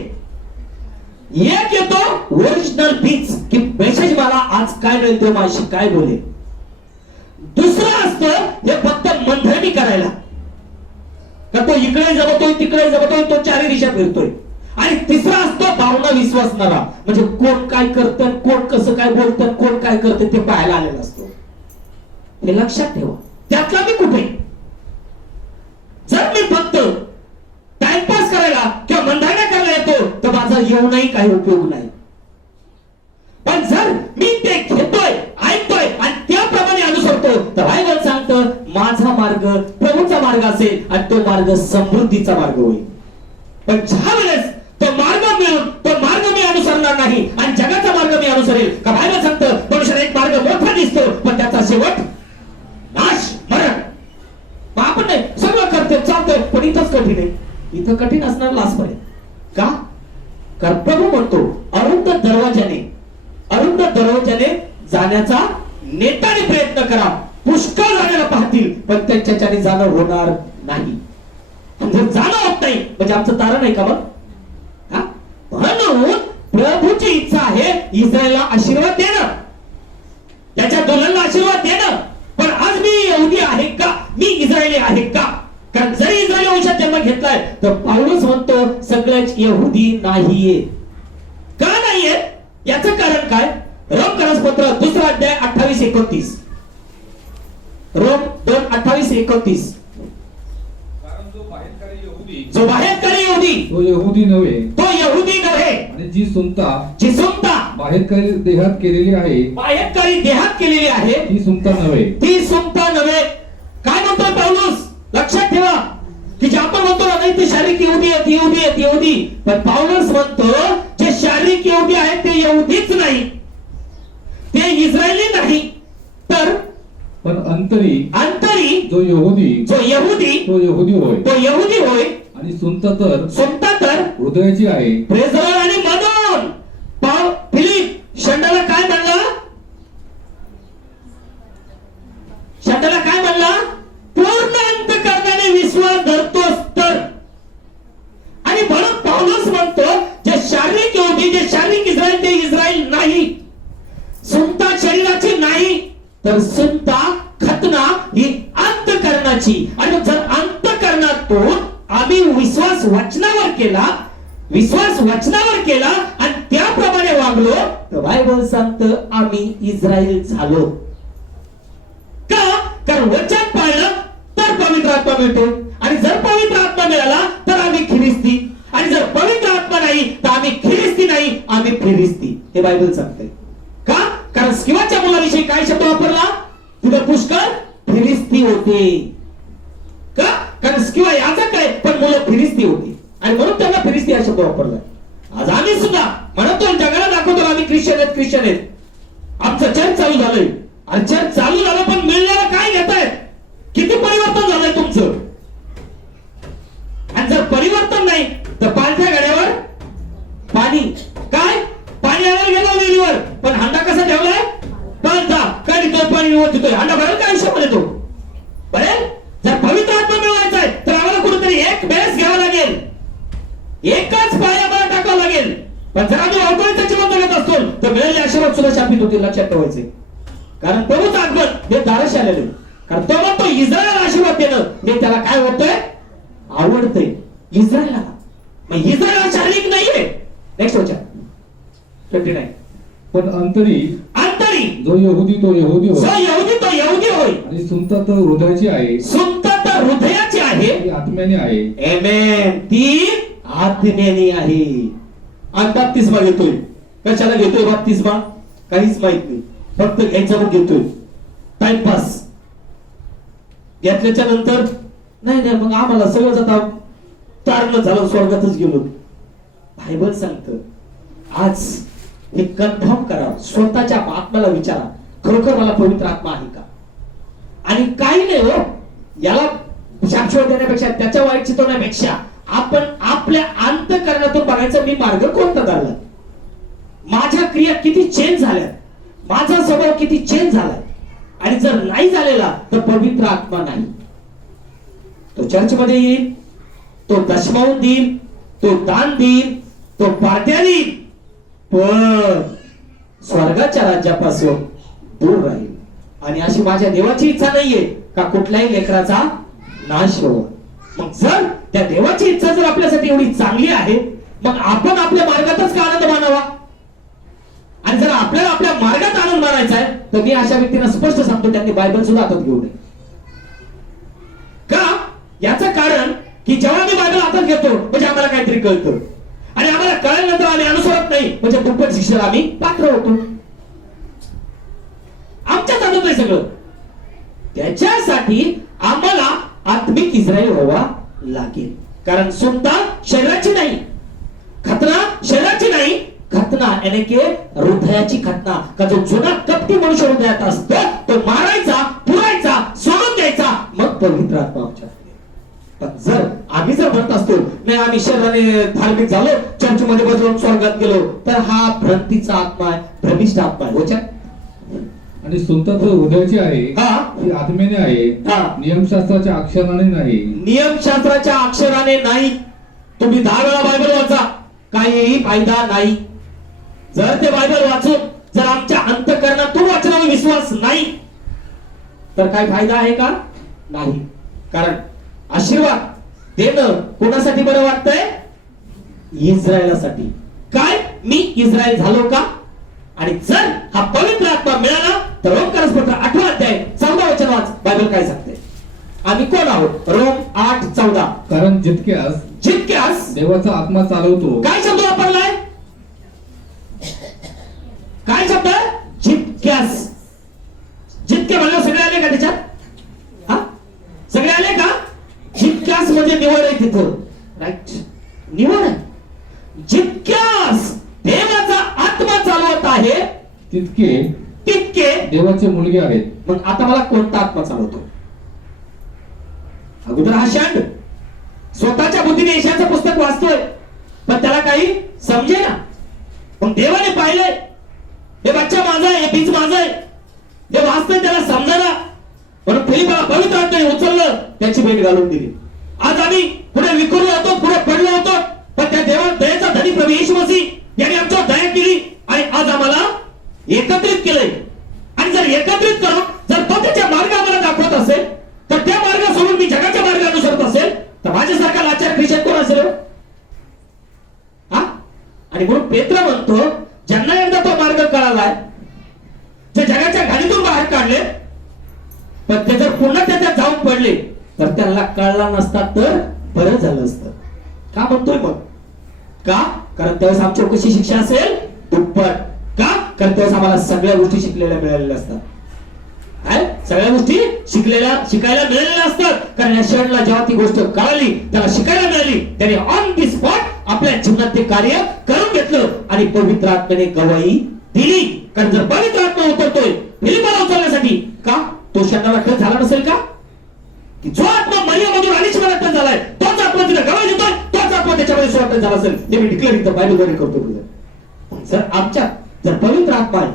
एक येतो ओरिजिनल बीज की मेसेज मला आज काय मिळेल तो माझी काय बोले. दुसरं असतं हे फक्त मंथनी करायला, का तो इकडे जमतोय तिकडे जमतोय, तो चारी दिशा फिरतोय. आणि तिसरा असतो भावना विश्वासणारा, म्हणजे कोण काय करतं, कोण कसं काय बोलतं, कोण काय करतं ते पाहायला आलेला असतो. हे लक्षात ठेवा. त्यातला मी कुठे? जर मी फक्त टाइमपास करायला किंवा मंदाण्या करायला येतो तर माझा येऊनही काही उपयोग नाही. पण जर मी ते घेतोय, ऐकतोय आणि त्याप्रमाणे अनुसरतो तर बायबल सांगतं माझा मार्ग प्रभूचा मार्ग असेल आणि तो मार्ग समृद्धीचा मार्ग होईल. पण ज्या वेळेस तो मार्ग मिळून तो मार्ग मी अनुसरणार नाही आणि जगाचा मार्ग मी अनुसरेल, का बायबल सांगतं मनुष्याला एक मार्ग मोठा दिसतो पण त्याचा शेवट नाश, मरण. आपण नाही सगळं करते चालतंय पण इथंच कठीण आहे. इथं कठीण असणार लास्टपर्यंत. का? कारण प्रभू म्हणतो अरुंद दरवाजाने जाण्याचा नेटाने प्रयत्न करा, पुष्कळ जाण्याला पाहतील पण त्यांच्याने जाणं होणार नाही. जर जाणं होत नाही म्हणजे आमचं तारण आहे का? मग म्हणून प्रभूची इच्छा आहे इस्रायलला आशीर्वाद देणं, त्याच्या दुल्हनला आशीर्वाद देणं. पण आज मी यहुदी आहे का? मी इस्रायली आहे का? कारण जरी इस्रायली वंशात जन्म घेतलाय तर पाऊलच म्हणतो सगळेच यहुदी नाहीये. का नाहीये? याचं कारण काय? रोमकरास पत्र 2 अध्याय 28-29. रोम 2:28-29. कारण जो बाहेरकारी यहुदी जो बाहेरकारी यहुदी तो यहुदी नव्हे तो यहुदी नव्हे, आणि जी सुनता जी सुमता बाहेरकारी देहात केलेली आहे बाहेरकारी देहात केलेली आहे ती सुनता नव्हे. ती सुमता नव्हे. काय म्हणतोय पौलुस? लक्षात ठेवा की जे आपण म्हणतो ना, नाही ते शारीरिक यहुदी आहेत, यहुदी आहेत, यहुदी, पण पौलुस म्हणतो जे शारीरिक यहुदी आहेत ते यहुदीच नाही, ते इस्रायली नाही, तर पण अंतरी अंतरी जो यहुदी जो यहुदी तो यहुदी होय तो यहुदी होय, आणि सुनता तर सुमता तर हृदयाची आहे. Press the Lord. आणि म्हणून फिलिप शंडाला काय म्हणला? शंडाला काय म्हणला? पूर्ण अंतःकरणाने विश्वास धरतोस तर. आणि म्हणून पौलुस म्हणतो जे शारीरिक यहुदी, जे शारीरिक इस्रायल ते इस्रायल नाही, सुनता शरीराची नाही, तर सुनता खतना ही अंतःकरणाची. आणि जर अंतःकरणातून आम्ही विश्वास वचनावर केला, विश्वास वचनावर केला आणि त्याप्रमाणे वागलो, तर बायबल सांगतं आम्ही इस्रायल झालो. का? कारण वचन पाळलं तर पवित्र आत्मा मिळतो, आणि जर पवित्र आत्मा मिळाला तर आम्ही ख्रिस्ती, आणि जर पवित्र आत्मा नाही तर आम्ही ख्रिस्ती नाही, आम्ही फिरिस्ती. हे बायबल सांगते. का? कारण स्किवाच्या मुलाविषयी काय शब्द वापरला? तिथे पुष्कळ फिरिस्ती होते. का? कारण स्किवा याजक आहे पण मुलं फिरिस्ती होती, आणि म्हणून त्यांना फिरिस्ती हा शब्द वापरला. आज आम्ही सुद्धा म्हणतो, जगाला दाखवतो आम्ही ख्रिश्चन आहेत, ख्रिश्चन आहेत. आमचं चर्च चालू झालंय, आणि चर्च चालू झालं पण मिळण्याला काय घेतायत? किती परिवर्तन झालंय तुमचं? आणि जर परिवर्तन नाही तर पालथ्या गाड्यावर पाणी. काय? पाणी आणायला गेलो विहिरीवर, पण हांडा कसा ठेवलाय? पालथा. काय देतोय? पाणी निवडतोय. हांडा भरेल का आयुष्यामध्ये? तो भरेल. जर पवित्र आत्मा मिळवायचा आहे तर आम्हाला कुठेतरी एक बेस घ्यावा लागेल, एकच पाय आम्हाला टाकावं लागेल. पण जर आम्ही अवतरण्याची जीवन जगत असतो तर मिळालेले आशीर्वाद सुद्धा शापित होतील. लक्षात ठेवायचे. कारण प्रभूच आगमन हे दाराशी आलेले. कारण तो म्हणतो इस्रायलला आशीर्वाद देणं हे त्याला काय होतंय? आवडतंय. इस्रायलला. मग इस्रायल हा शारीरिक नाहीये. नेक्स्ट वचन 29. पण अंतरी अंतरी जो यहुदी तो यहुदी जो होय यहुदी तो यहुदी होय, आणि सुनता तर हृदयाची आहे. सुनता तर हृदयाची आहे. ती आत्म्याने आहे. आमेन. ती आत्म्याने आहे. आणि बाप्तिस्मा घेतोय. कशाला घेतोय बाप्तिस्मा? काहीच माहित नाही, फक्त घ्यायचा मग घेतोय. टाइमपास. घेतल्याच्या नंतर नाही नाही मग आम्हाला सगळं आता तारणं झालं, स्वर्गातच गेलो. बायबल सांगतं आज हे कन्फर्म करा, स्वतःच्या आत्म्याला विचारा, खरोखर मला पवित्र आत्मा आहे का? आणि काही नाही हो, याला शाश्वत देण्यापेक्षा, त्याच्या वाईट चितवण्यापेक्षा आपण आपल्या अंतःकरणातून बघायचं, मी मार्ग कोणता धरला, माझ्या क्रिया किती चेंज झाल्या, माझा स्वभाव किती चेंज झालाय. आणि जर नाही झालेला तर पवित्र आत्मा नाही. तो चर्चमध्ये येईल, तो दशमावून देईल, तो दान देईल, तो पार्ट्या देईल, पण स्वर्गाच्या राज्यापासून दूर राहील. आणि अशी माझ्या देवाची इच्छा नाहीये का कुठल्याही लेकराचा नाश हो. मग जर त्या देवाची इच्छा जर आपल्यासाठी एवढी चांगली आहे, मग आपण आपल्या मार्गातच का आनंद मानावा? आणि जर आपल्याला आपल्या मार्गात आनंद मानायचा आहे तर मी अशा व्यक्तींना स्पष्ट सांगतो, त्यांनी बायबल सुद्धा हातात घेऊ नये. का? याचं कारण की जेव्हा मी बायबल हातात घेतो म्हणजे आम्हाला काहीतरी कळतं, आणि आम्हाला कळल्यानंतर आम्ही अनुसरत नाही म्हणजे दुप्पट शिक्षेला आम्ही पात्र होतो. आमच्याच हातात नाही सगळं. त्याच्यासाठी आम्हाला आत्मिक इस्रायल व्हावा लागेल. कारण सुनता शरीराची नाही, खतना शरीराची नाही, खतना यानी की हृदयाची खतना. का जो जुना कपटी मनुष्य हृदयात असतो तो मारायचा, पुरायचा, सोडून द्यायचा, मग पवित्र आत्मा आमच्यात. पण जर आम्ही जर म्हणत असतो नाही आम्ही शरीराने धार्मिक झालो, चर्चमध्ये बसलो, स्वर्गात गेलो, तर हा भ्रांतीचा आत्मा आहे, भ्रमिष्ठ आत्मा आहे. वचन आणि सुनता तर हृदयाची आहे. हा. ती आत्म्याने आहे. हा. नियमशास्त्राच्या अक्षराने नाही. नियमशास्त्राच्या अक्षराने नाही. तुम्ही 10 वेळा बायबल वाचा, काहीही फायदा नाही. जर ते बायबल वाचून जर आमच्या अंतःकरणातून वाचनावर विश्वास नाही तर काय फायदा आहे का? नाही. कारण आशीर्वाद देणं कोणासाठी बरं वाटतंय? इस्रायलासाठी. काय मी इस्रायल झालो का? आणि जर हा पवित्र आत्मा मिळाला तर रोमकरपत्र 8 अध्याय 14 वचन वाच, बायबल काय सांगते? आम्ही कोण आहोत? रोम 8:14. कारण जितक्यास जितक्यास देवाचा आत्मा चालवतो काय शब्द वापरलाय? काय शब्द? जितक्यास. जितके म्हणलं सगळे आले का त्याच्यात? हा, सगळे आले का? जितक्यास म्हणजे निवड आहे तिथं. राईट, निवड आहे. जितक्यास देवाचा आत्मा चालवत आहे तितके तितके देवाचे मुलगे आहेत. मग आता मला कोणता आत्मा चालवतो? अगोदर हा षंड स्वतःच्या बुद्धीने यशाचं पुस्तक वाचतोय, पण त्याला काही समजेना. मग देवाने पाहिलंय हे बच्चा माझा आहे, हे बीज माझं आहे, हे वाचतंय, त्याला समजेना. म्हणून फिलिपाला पवित्र आत्म्याने उचललं, त्याची भेट घालून दिली. आज आम्ही पुढे विखुरलो होतो, पुढे पडलो होतो, पण त्या देवा दयेचा धनी प्रभू येशू मसीह यांनी आमच्यावर दया केली आणि आज आम्हाला एकत्रित केलंय. आणि जर एकत्रित करून जर तो त्याच्या मार्ग आम्हाला दाखवत असेल, तर त्या मार्ग सोडून मी जगाच्या मार्ग अनुसरत असेल, तर माझ्यासारखा लाचार ख्रिश्चन कोण असेल? हा, आणि म्हणून पेत्र म्हणतो, ज्यांना एकदा तो मार्ग कळालाय, जे जगाच्या घाणीतून बाहेर काढले, पण ते जर पुन्हा त्याच्यात जाऊन पडले तर त्यांना कळला नसता तर बरं झालं असतं. का म्हणतोय मग? का? कारण त्यावेळेस आमची कशी शिक्षा असेल? दुप्पट. का? कारण त्यावेळेस आम्हाला सगळ्या गोष्टी शिकलेल्या मिळालेल्या असतात. सगळ्या गोष्टी शिकायला मिळालेल्या असतात. कारण या शरणला जेव्हा ती गोष्ट कळाली, त्याला शिकायला मिळाली, त्याने ऑन दी स्पॉट आपल्या जीवनात ते कार्य करून घेतलं आणि पवित्र आत्म्याने गवाही दिली. कारण जर पवित्र आत्मा उतरतोय फिलिपाला उचलण्यासाठी, का तो शरणाला टच झाला नसेल का? की जो आत्मा मरियममधून अलिशमानात टच झालाय, तोच आत्मा तिला गवाही देतोय, तोच आत्मा त्याच्यामध्ये स्वतः झाला असेल. हे मी डिक्लेअर इथं बायबलद्वारे करतो. जर आमच्यात जर पवित्र आत्मा आहे,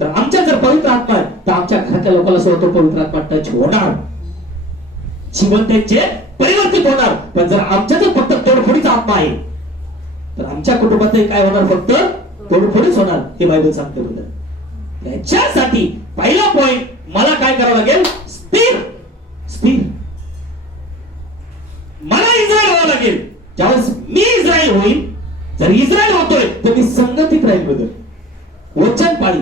तर आमच्या जर पवित्र आत्मा आहे, तर आमच्या घरातल्या लोकांना सुद्धा तो पवित्र आत्मा टच होणार, जीवन त्यांचे परिवर्तित होणार. पण जर आमच्या जर फक्त तोडफोडीचा आत्मा आहे, तर आमच्या कुटुंबातही काय होणार? फक्त तोडफोडीच होणार. हे बायबल सांगते. बरोबर. याच्यासाठी पहिला पॉइंट मला काय करावं लागेल? स्थिर. स्थिर. मला इस्रायल व्हावं लागेल. ज्यावेळेस मी इस्रायल होईल, जर इस्रायल होतोय तर मी संगतीत राहील. बदल वचन पाळी,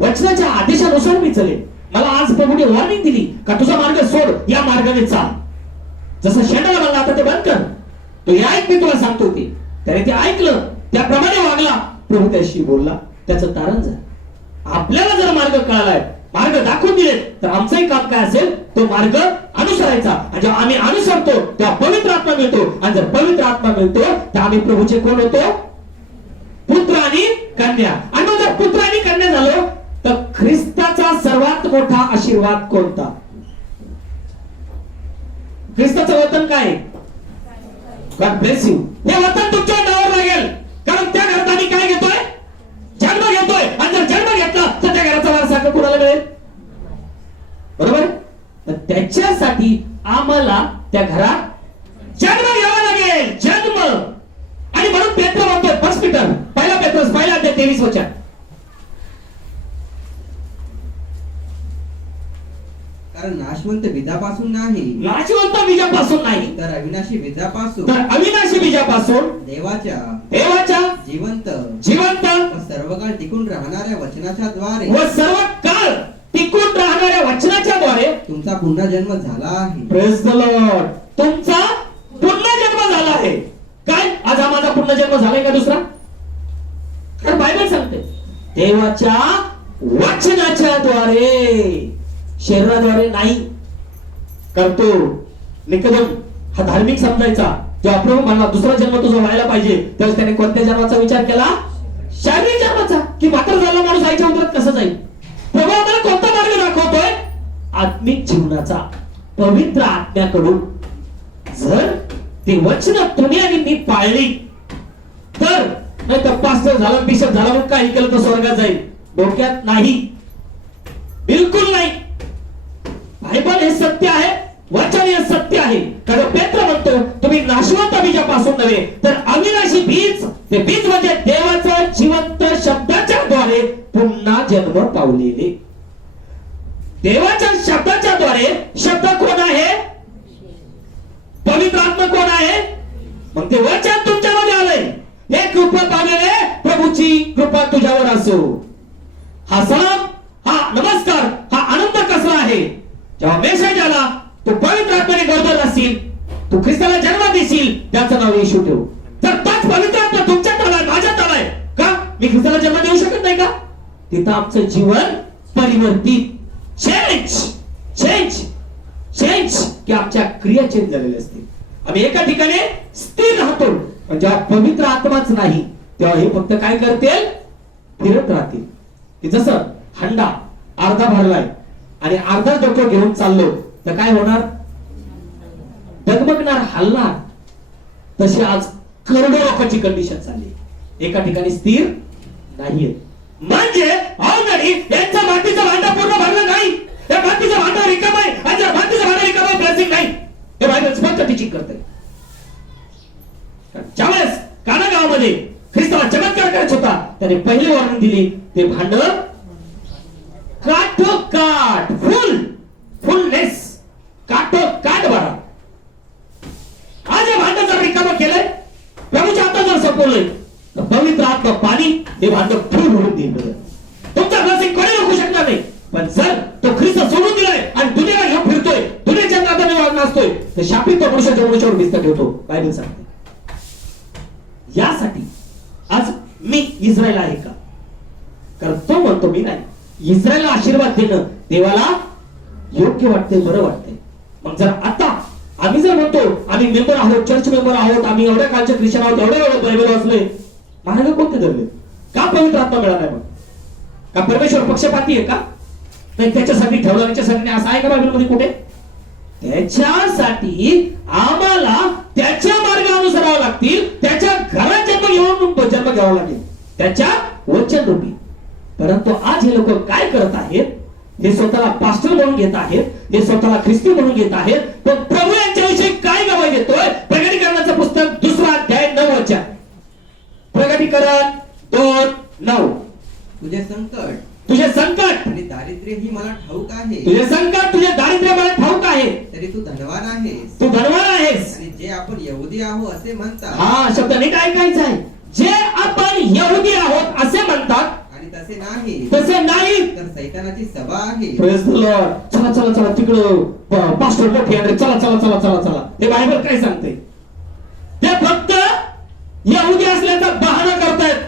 वचनाच्या आदेशानुसार मी चलेल. मला आज प्रभूने वॉर्निंग दिली का तुझा मार्ग सोड, या मार्गाने चाल. जसं शेंडाला म्हणला आता ते बंद कर, तो हे ऐक मी तुला सांगतो ते. त्याने ते ऐकलं, त्याप्रमाणे वागला, प्रभू त्याशी बोलला, त्याचं तारण झालं. आपल्याला जर मार्ग कळालाय, मार्ग दाखवून दिले, तर आमचंही काम काय असेल? तो मार्ग अनुसरायचा. आणि जेव्हा आम्ही अनुसरतो तेव्हा पवित्र आत्मा मिळतो. आणि जर पवित्र आत्मा मिळतो तर आम्ही प्रभूचे कोण होतो? पुत्र आणि कन्या. आणि मग जर पुत्र आणि कन्या झालो तर ख्रिस्ताचा सर्वात मोठा आशीर्वाद कोणता? ख्रिस्ताचं वतन काय? God bless you. हे वतन तुमच्या नावावर लागेल, कारण त्या घरात आम्ही काय घेतोय? जन्म घेतोय. आणि जर जन्म घेतला तर त्या घराचा वारसा कोणाला मिळेल? बरोबर. तर त्याच्यासाठी आम्हाला त्या घरात जन्म घ्यावा लागेल. जन्म. आणि म्हणून पेत्र म्हणतोय, फर्स्ट पीटर पहिला पेत्रस 1:23 वचन, कारण नाशवंत बीजापासून नाही, नाशवंत बीजापासून नाही, तर अविनाशी बीजापासून, तर अविनाशी बीजापासून देवाच्या जिवंत व सर्व काळ टिकून राहणाऱ्या वचनाच्या द्वारे व सर्व काळ टिकून राहणाऱ्या वचनाच्या द्वारे तुमचा पुन्हा जन्म झाला आहे. Praise the Lord. तुमचा पुन्हा जन्म झाला आहे. काय? आज हा माझा पुन्हा जन्म झालाय का दुसरा? कारण बायबल सांगते देवाच्या वचनाच्या द्वारे, शरीराद्वारे नाही. करतो निकोदेम हा धार्मिक समजायचा. जेव्हा प्रभू म्हणला दुसरा जन्म तुझा व्हायला पाहिजे, तर त्याने कोणत्या जन्माचा विचार केला? शारीरिक जन्माचा. की मात्र झाला माणूस आईच्या उदरात कसं जाईल? प्रभू आम्हाला कोणता मार्ग दाखवतोय? आत्मिक जीवनाचा, पवित्र आत्म्याकडून. जर ते वचन तुम्ही आणि मी पाळली तर, नाही तर पास्टर झाला, बिशप झाला, मग काही केलं तर स्वर्गात जाईल. डोक्यात नाही, बिलकुल नाही. बायबल हे सत्य आहे, वचन हे सत्य आहे. कारण पेत्र म्हणतो तुम्ही नाशवंत बीजापासून नव्हे तर अविनाशी बीज, ते बीज म्हणजे देवाचं जिवंत शब्दाच्या द्वारे पुन्हा जन्म पावलेले. देवाच्या शब्दाच्या द्वारे. शब्द कोण आहे? पवित्र आत्मा कोण आहे? मग ते वचन तुमच्यामध्ये आलंय. हे कृपा पावलेले, प्रभूची कृपा तुझ्यावर असो. हा सलाम, हा नमस्कार, हा आनंद कसला आहे? जेव्हा मेसेज आला तू ख्रिस्ताला जन्म देशील त्याचं नाव येशू ठेव. तर तोच पवित्र आत्मा तुमच्यात आलाय, माझ्यात आलाय का? मी ख्रिस्ताला जन्म देऊ शकत नाही का? तिथं आमचं जीवन परिवर्तित, चेंज चेंज चेंज की आमच्या क्रिया चेंज झालेल्या असतील. आम्ही एका ठिकाणी स्थिर राहतो, पण जेव्हा पवित्र आत्माच नाही तेव्हा हे फक्त काय करतील? फिरत राहतील. की जसं हंडा अर्धा भरलाय आणि अर्धा डोकं घेऊन चाललो तर काय होणार? डगमगणार, हलणार. तशी आज करोडो लोकांची कंडिशन झाली, एका ठिकाणी स्थिर नाहीये. म्हणजे ऑलरेडी यांचं मातीचं भांडा पूर्ण भरलं नाही, त्या मातीचं भांडा रिकाम आहे आणि त्या मातीचं भांडा रिकाम आहे, ब्लेसिंग नाही. हे बायबल स्पष्ट टीचिंग करते. ज्यावेळेस काना गावामध्ये ख्रिस्ताला चमत्कार करायचा होता त्याने पहिली वॉर्निंग दिली, ते भांड काठोकाठ फुलनेस काठोकाठ भरा. आज हे भांड जर रिकामं केलंय, प्रभूच्या हातात जर सोपवलंय तर पवित्र आत्मा पाणी हे भांड फुल भरून देईल. तुमचा ब्लेसिंग कोणी रोखू शकणार नाही. पण जर तो ख्रिस्त सोडून दिलाय आणि दुनियाला घेऊन फिरतोय, दुनियाच्या नादाने वागणं असतोय, तर शापित तो मनुष्याच्या मनुष्यावर भिस्त ठेवतो, बायबल सांगते. यासाठी आज मी इस्रायल आहे का? कारण तो म्हणतो मी नाही. इस्रायलला आशीर्वाद देणं देवाला योग्य वाटते, बरं वाटते. मग जर आता आम्ही जर म्हणतो आम्ही मेंबर आहोत, चर्च मेंबर आहोत, आम्ही एवढ्या कालचे ख्रिश्चन आहोत, एवढे बायबल वाचले, महाराज कोणते धरले? का पवित्र आत्मा मिळाला नाही? मग का परमेश्वर पक्षपाती आहे का? नाही, त्याच्यासाठी ठेवलं, त्याच्यासाठी नाही असं आहे का बायबल मध्ये कुठे? त्याच्यासाठी आम्हाला त्याच्या मार्गानुसार राहावं लागतील, त्याच्या घरात जन्म घ्यावा लागेल, त्याच्या वचन रूपी. परंतु आज हे लोक काय करत आहेत? हे स्वतःला पास्टर म्हणून घेत आहेत, हे स्वतःला ख्रिस्ती म्हणून घेत आहेत, पण प्रभू यांच्याविषयी काय गवाही देतोय? प्रकटीकरणाचं पुस्तक 2 अध्याय 9 वचन. प्रकटीकरण 2:9. तुझे संकट आणि दारिद्र्य ही मला ठाऊक आहे. तुझे संकट, तुझे दारिद्र्य मला ठाऊक आहे. तरी तू धनवान आहेस. तू धनवान आहेस. आणि जे आपण यहुदी आहोत असे म्हणतात. हा शब्द नीट ऐकायचा आहे. जे आपण यहुदी आहोत असे म्हणतात आणि तसे नाही, तसे नाही तर सैतानाची सभा आहे. Praise the Lord. चला चला चला तिकडं पास्टर मोठे आहे, चला चला चला चला चला. हे बायबल काय सांगते? ते फक्त यहुदी असल्याचा बहाना करतायत.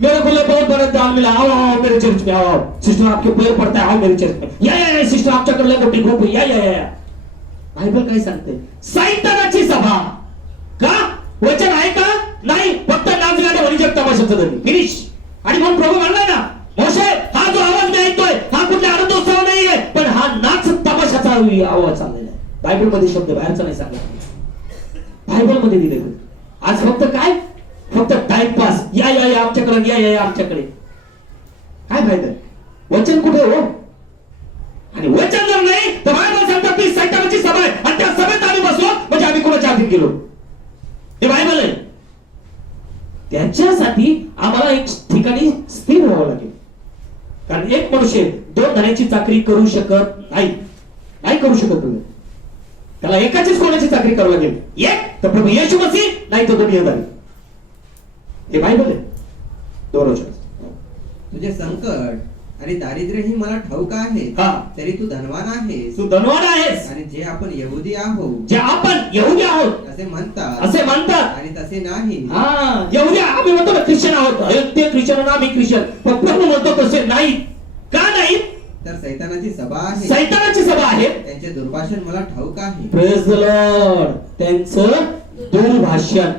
मेरे को बहुत बड़ा दान मिला, आओ मेरे चर्च में, आओ सिस्टर आपके पैर पड़ता है, आओ मेरे चर्च में, या सिस्टर आपच्याकडे मोठी ग्रुप या या या. बायबल काय सांगते? सैतानाची सभा. का? वचन आहे का? नाही, फक्त नाचगाणं म्हणी जग तमाशाचं धनी, फिनिश. आणि मग प्रभू म्हणलाय ना, मोशे हा जो आवाज मी ऐकतोय हा कुठल्या आनंदोत्सव नाहीये, पण हा नाच तमाशाचा आवाज चाललेला आहे. बायबल मध्ये शब्द बाहेरचा नाही सांगला, बायबल मध्ये दिले. आज फक्त काय? फक्त टाइमपास, या या या आमच्याकडे, या या या आमच्याकडे. काय फायदा? वचन कुठे हो? आणि वचन जर नाही तर बायबल सांगतात ती सैतानाची सभा आहे आणि त्या सभेत आम्ही बसलो म्हणजे आम्ही कोणाच्या अधीन गेलो. हे बायबल आहे. त्याच्यासाठी आम्हाला एक ठिकाणी स्थिर व्हावं लागेल. कारण एक मनुष्य 2 धन्याची चाकरी करू शकत नाही करू शकत. त्याला एकाचीच कोणाची चाकरी करावी लागेल. एक तर प्रभू येशू मसीह, नाही तर दुनियादारी. हे बायबल आहे. 2 वचन. तुझे संकट आणि दारिद्र्य ही मला ठाऊक आहे. तरी तू धनवान आहेस. तू धनवान आहेस. आणि जे आपण यहुदी आहोत, जे आपण यहुदी आहोत असे म्हणतात, आणि तसे नाही. यहुदी आम्ही म्हणतो ना ख्रिश्चन आहोत, ते ख्रिश्चन आम्ही ख्रिश्चन, पण प्रभू म्हणतो तसे नाही. का नाही? तर सैतानाची सभा आहे. सैतानाची सभा आहे. त्यांचे दुर्भाषण मला ठाऊक आहे. Praise the Lord. त्यांचं दुर्भाषण.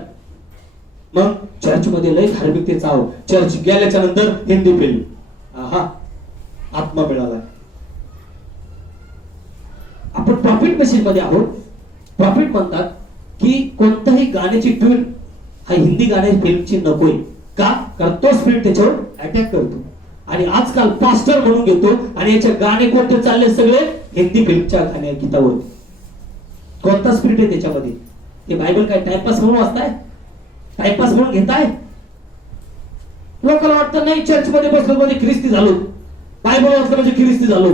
मग चर्च मध्ये लय धार्मिकतेचा आहो. चर्च गेल्याच्या नंतर हिंदी फिल्म, आहा आत्मा मिळाला. आपण प्रॉफिट मेसेज मध्ये आहोत. प्रॉफिट म्हणतात की कोणत्याही गाण्याची ट्यून हा हिंदी गाण्या फिल्मची नकोय. का? कारण तो स्पिरिट त्याच्यावर अटॅक करतो. आणि आजकाल पास्टर म्हणून घेतो आणि याचे गाणे कोणते चालले? सगळे हिंदी फिल्मच्या गीतावर. कोणता स्पिरिट आहे त्याच्यामध्ये? ते बायबल काय टाइमपास म्हणून वाचताय? टाइमपास म्हणून घेताय? लोकांना वाटतं नाही चर्च मध्ये बसलो म्हणजे ख्रिस्ती झालो, बायबल वाचलं म्हणजे ख्रिस्ती झालो.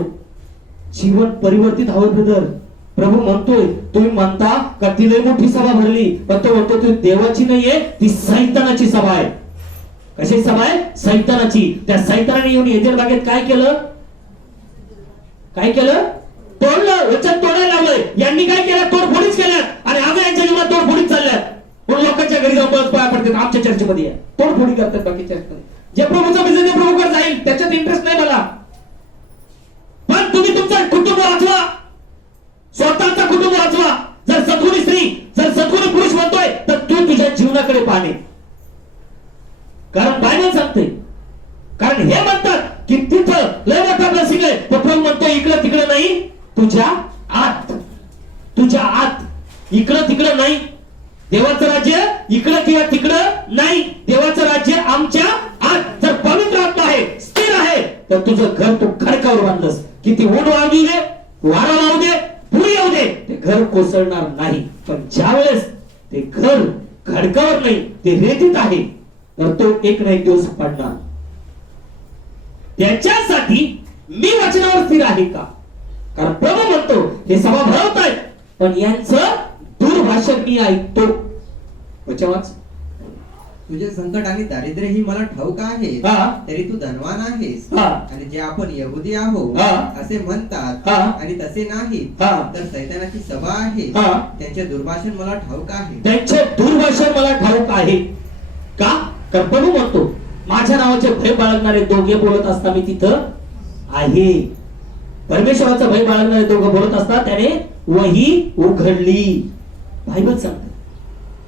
जीवन परिवर्तित हवं ब्रदर. प्रभू म्हणतोय, तुम्ही म्हणता का ती लय मोठी सभा भरली, पण तो म्हणतो ती देवाची नाहीये, ती सैतानाची सभा आहे. कशी सभा आहे? सैतानाची. त्या सैतानाने येऊन एजेड बागेत काय केलं? तोडलं. वचन तोडायला लावलंय. यांनी काय केलं? तोडफोडीच केल्या. आणि आज यांच्या चर्चमध्ये या. तोडफोडी करतात बाकी चर्चमध्ये. जे प्रभूचा बिझनेस ते प्रभूकडे जाईल, त्याच्यात इंटरेस्ट नाही मला. पण तुम्ही तुमचं कुटुंब वाचवा, स्वतःचा कुटुंब वाचवा. जर सद्गुणी स्त्री, जर सद्गुणी पुरुष म्हणतोय तर तू तुझ्या जीवनाकडे पाहणे. कारण बायबल सांगते, कारण हे म्हणतात की तिथं लय मोठा ब्लेसिंग आहे, पण प्रभू म्हणतो इकडं तिकडं नाही, तुझ्या आत, तुझ्या आत, इकडं तिकडं नाही. देवाचं राज्य इकडं किंवा तिकडं नाही. देवाचं राज्य आमच्या आत. जर पवित्र आत्मा आहे, स्थिर आहे, तर तुझं घर तू खडकावर बांधलंस. किती ऊन वाढू दे, वारा लावू दे, पूर येऊ दे, ते घर कोसळणार नाही. पण ज्या वेळेस ते घर खडकावर नाही, ते रेतीत आहे, तर तो एक ना एक दिवस पडणार. त्याच्यासाठी मी वचनावर स्थिर आहे का? कारण प्रभू म्हणतो हे सभा भरवतायत, पण यांचं दूरभाषण मी ऐकतो. वचन वाच. तुझे संकट आणि दारिद्र्य ही मला ठाऊक आहे, हा. तरी तू धनवान आहेस. हा. आणि जे आपण यहुदी आहोत हा. असे म्हणतात हा. आणि तसे नाहीत, हा. तर सैतानाची सभा आहे. हा. त्यांचे दुर्भाषण मला ठाऊक आहे. त्यांचे दूरभाषण मला ठाऊक आहे का? कारण प्रभू म्हणतो माझ्या नावाचे भय बाळगणारे दोघे बोलत असता मी तिथं आहे. परमेश्वराचं भय बाळगणारे दोघं बोलत असता त्याने वही उघडली. बायबल सांगते.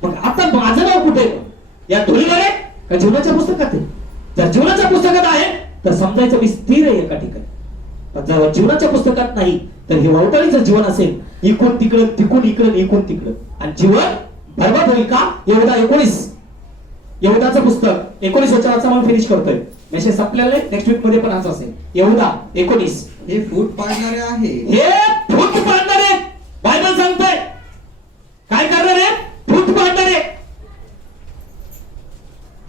मग आता माझं नाव कुठे? या धुळीवर आहे का जीवनाच्या पुस्तकात आहे? जर जीवनाच्या पुस्तकात आहे तर समजायचं मी स्थिर आहे एका ठिकाणी. पण जर जीवनाच्या पुस्तकात नाही तर हे वावटाळीचं जीवन असेल, इकडून तिकडं, तिकडून इकडं, इकडून तिकडं, आणि जीवन बरबाद होईल का? यहुदा 19, यहुदाचं पुस्तक 19 वचनाचा आपण फिनिश करतोय. मेसेज संपलेला नाही, नेक्स्ट वीक मध्ये पण असं असेल. यहुदा 19. हे फूट पाडणारे आहे. हे फूट पाडणारे बायबल सांगतोय. काय करणारे? फूट पाडणारे.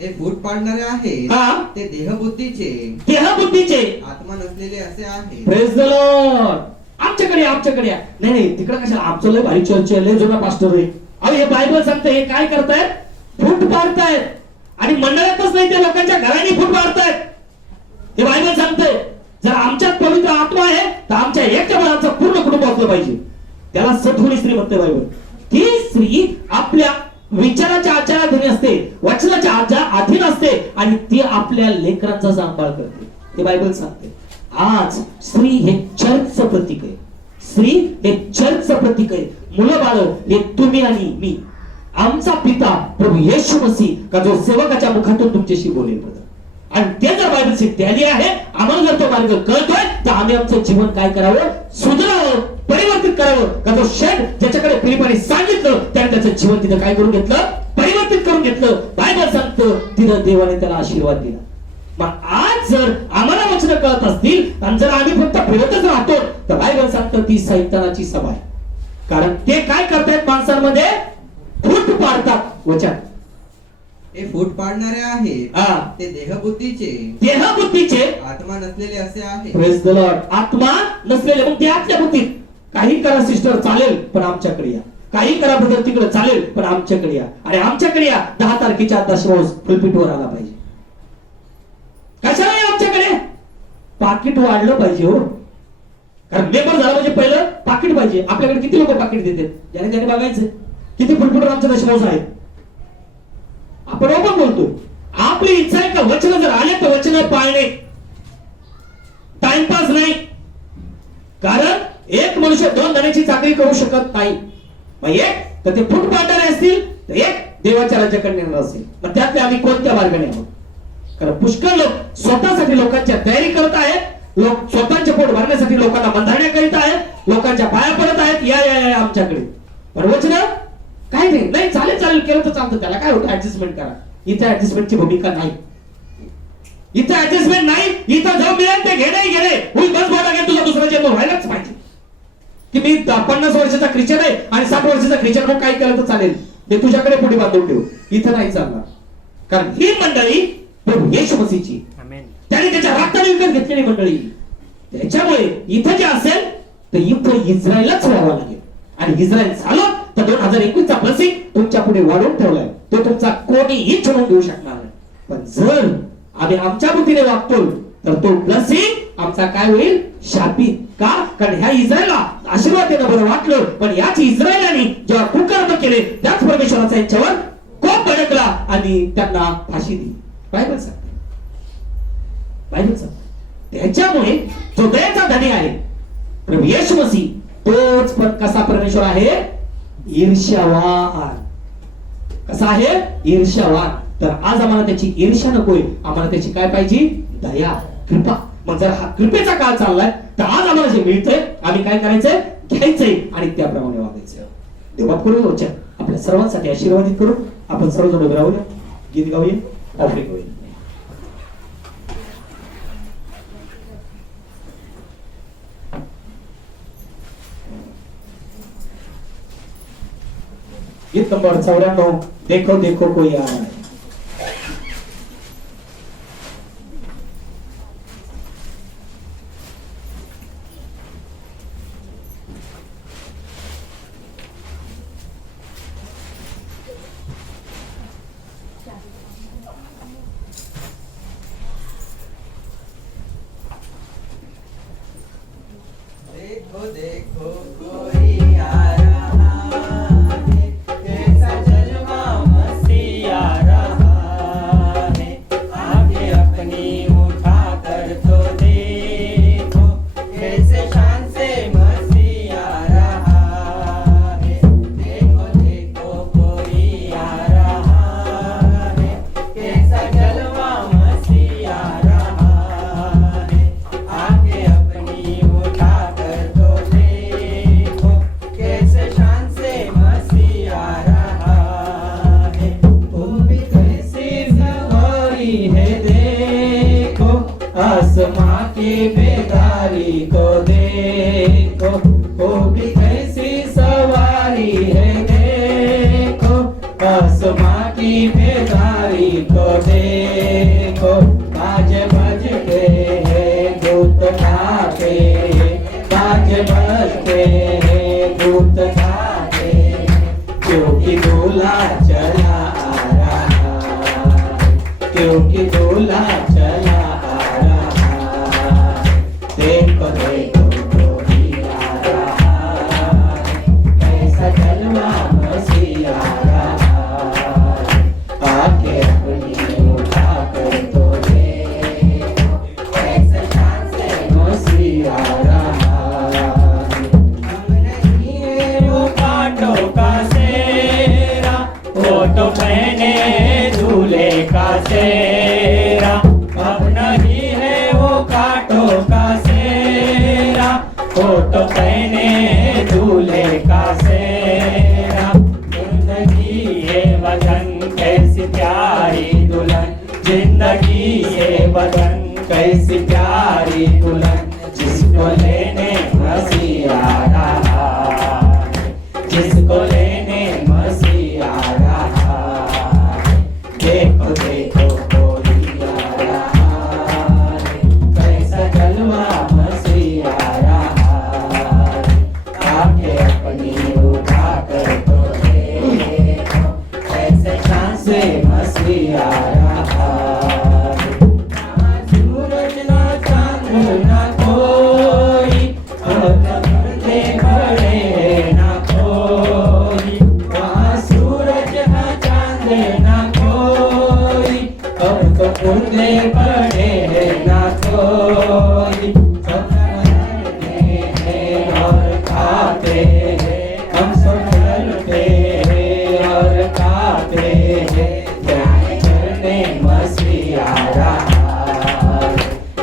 हे फूट पाडणारे आहे. हा. ते देहबुद्धीचे, देहबुद्धीचे, आत्मा नसलेले असे आहे. Praise the Lord. आमच्याकडे आमच्याकडे या. नाही नाही, तिकडे कशाला? आमचं लय भारी चर्च आहे, लय जुना पास्टर आहे. अहो हे बायबल सांगतंय, हे काय करतायत? फूट पाडतायत. आणि मंडळातच नाही, ते लोकांच्या घराने फूट पाडतायत. हे बायबल सांगतंय जर आमच्यात पवित्र आत्मा आहे तर आमच्या एकट्या मुलाचं पूर्ण कुटुंब असलं पाहिजे. त्याला सद्गुणी स्त्री म्हणते बायबल. ती स्त्री आपल्या विचाराच्या आचाराधीन असते, वचनाच्या अधीन असते, आणि ती आपल्या लेकरांचा सांभाळ करते. ते बायबल सांगते. आज स्त्री हे चर्चचं प्रतीक आहे. स्त्री हे चर्चचं प्रतीक आहे. मुलं बाळ हे तुम्ही आणि मी. आमचा पिता प्रभू येशू मसीह का जो सेवकाच्या मुखातून तुमच्याशी बोलेल. आणि ते जर बायबल सीट द्याली आहे, आम्हाला जर तो मार्ग कळतोय तर आम्ही आमचं जीवन काय करावं? सुधारावं, परिवर्तित करावं. का जो शेठ ज्याच्याकडे फिलिपाने सांगितलं त्याने त्याचं जीवन तिथं काय करून घेतलं? परिवर्तित करून घेतलं. बायबल सांगतं तिथं देवाने त्याला आशीर्वाद दिला. मग आज जर आम्हाला वचन कळत असतील आणि जर आम्ही फक्त फिरतच राहतो तर बायबल सांगतं ती सैतानाची सभा आहे. कारण ते काय करतायत? माणसांमध्ये फूट पाडतात. वचन हे फूट पाडणारे आहेत. हा. ते देहबुद्धीचे, देहबुद्धीचे, आत्मा नसलेले असे आहे. Praise the Lord. आत्मा नसलेले. मग ते आतल्या बुद्धीत काही करा सिस्टर चालेल, पण आमच्याकडे या. काही करा ब्रदर तिकडे चालेल, पण आमच्याकडे या. आणि आमच्याकडे या 10 तारखेच्या दशरोज फुलपीटवर आला पाहिजे. कशाला या आमच्याकडे? पाकिट वाढलं पाहिजे हो. कारण मेंबर झाला म्हणजे पहिलं पाकिट पाहिजे. आपल्याकडे किती लोक पाकिट देतात? ज्याने त्याने बघायचं किती फुलपीटवर आमच्या दशरोज आहेत. आपण ओपन बोलतो. आपली इच्छा आहे का वचन जर आले तर वचन पाळणे, टाइमपास नाही. कारण एक मनुष्य 2 धन्याची चाकरी करू शकत नाही. मग एक तर ते फूट पाडणारे असतील, तर एक देवाच्या राज्याकडे येणार असेल. मग त्यातले आम्ही कोणत्या मार्गाने आहोत? कारण पुष्कळ लोक स्वतःसाठी लोकांच्या तयारी करत आहेत. लोक स्वतःचे पोट भरण्यासाठी लोकांना बंधाऱ्या करीत आहेत, लोकांच्या पाया पडत आहेत. या या या आमच्याकडे. पण वचन काय नाही. नाही चालेल चालेल केलं तर चालतं, त्याला काय होतं? ऍडजस्टमेंट करा. इथे ऍडजस्टमेंटची भूमिका नाही. इथे ऍडजस्टमेंट नाही. इथं जो मिळेल ते घेणे गेले. बस बोला घे, तुझा दुसरा जन्म व्हायलाच पाहिजे. की मी 50 वर्षाचा ख्रिश्चन आहे आणि 60 वर्षाचा ख्रिश्चन म्हणून काय केलं तर चालेल, ते तुझ्याकडे पुढे बांधून ठेव. इथं नाही चालणार. कारण ही मंडळी प्रभू येशू मसीहची, त्याने त्याच्या रक्ताने विकत घेतलेली मंडळी. त्याच्यामुळे इथं जे असेल तर इथं इस्रायलच व्हावं लागेल. आणि इस्रायल झालं तर 2021 चा ब्लेसिंग तुमच्या पुढे वाढवून ठेवलाय. तो तुमचा कोणीही छुडून देऊ शकणार नाही. पण जर आम्ही आमच्या बुद्धीने वागतो तर तो ब्लेसिंग आमचा काय होईल? शापित. का? कारण ह्या इस्रायलला आशीर्वाद देणं बरं वाटलं, पण याच इस्रायलाने जेव्हा कुकर्म केले त्याच परमेश्वराचा यांच्यावर कोप भडकला आणि त्यांना फाशी दिली. बायबल सांगते, बायबल सांगते. त्याच्यामुळे जो दयेचा धनी आहे प्रभू येशू मसीह, तोच पण कसा परमेश्वर आहे? ईर्ष्यावान. कसा आहे? ईर्ष्यावान. तर आज आम्हाला त्याची ईर्ष्या नकोय, आम्हाला त्याची काय पाहिजे? दया, कृपा. मग जर हा कृपेचा काळ चाललाय तर आज आम्हाला जे मिळतंय आम्ही काय करायचंय? घ्यायचंय आणि त्याप्रमाणे वागायचं. देवात करू रोजच्या आपल्या सर्वांसाठी आशीर्वादित करू. आपण सर्वजण उभे राहूया, गीत गाऊया, ऑफरिंग होईल. गीत नंबर 94, देखो देखो कोई आ रहा है. देखो देखो कोई आ रहा है, कैसा जलवा मसीह आ रहा है, आगे अपनी उठा कर तो देखो, कैसे शान से मसीह आ रहा है। देखो देखो कोई आ रहा है, कैसा जलवा मसीह आ रहा है, आगे अपनी उठा कर तो देखो, कैसे शान से मसीह आ रहा है। वो भी कैसी सवारी है देखो, आसमां की बेदारी को देखो। वो भी कैसी सवारी है देखो, आसमां की बेदारी को देखो। बाज बजते हैं दूत गाते, बाज बजते हैं दूत गाते, क्योंकि दूल्हा चला आ रहा है, क्योंकि दूल्हा चला आ रहा है। देखो देखो कोई आ रहा है, कैसा जलवा मसीह आ रहा है, आके अपनी उठा कर तो देखो, कैसे शान से मसीह आ रहा है। हम नहीं है वो कांटों का सेरा, वो तो पहने दूल्हे का सेरा। अब नहीं है वो कांटों का सेरा, वो तो पहने दूल्हे का सेरा। जिंदगी है वतन कैसी प्यारी दुल्हन, जिंदगी है वतन कैसी प्यारी दुल्हन, जिसको लेने मसीह आ रहा है, जिसको लेने मसीह आ रहा है। देखो देखो कोई आ रहा है, कैसा जलवा मसीह आ रहा है, आके अपनी उठा कर तो देखो, कैसे शान से मसीह आ रहा है। ना सूरज ना चांद ना कोई, पर्दे बड़े ना कोई, वहाँ सूरज ना चांद ना कोई, अब तो पर्दे बड़े ना कोई। सब मरते हैं और खाते हैं, हम सब मरते हैं और खाते हैं, न्याय करने मसीह आ रहा है,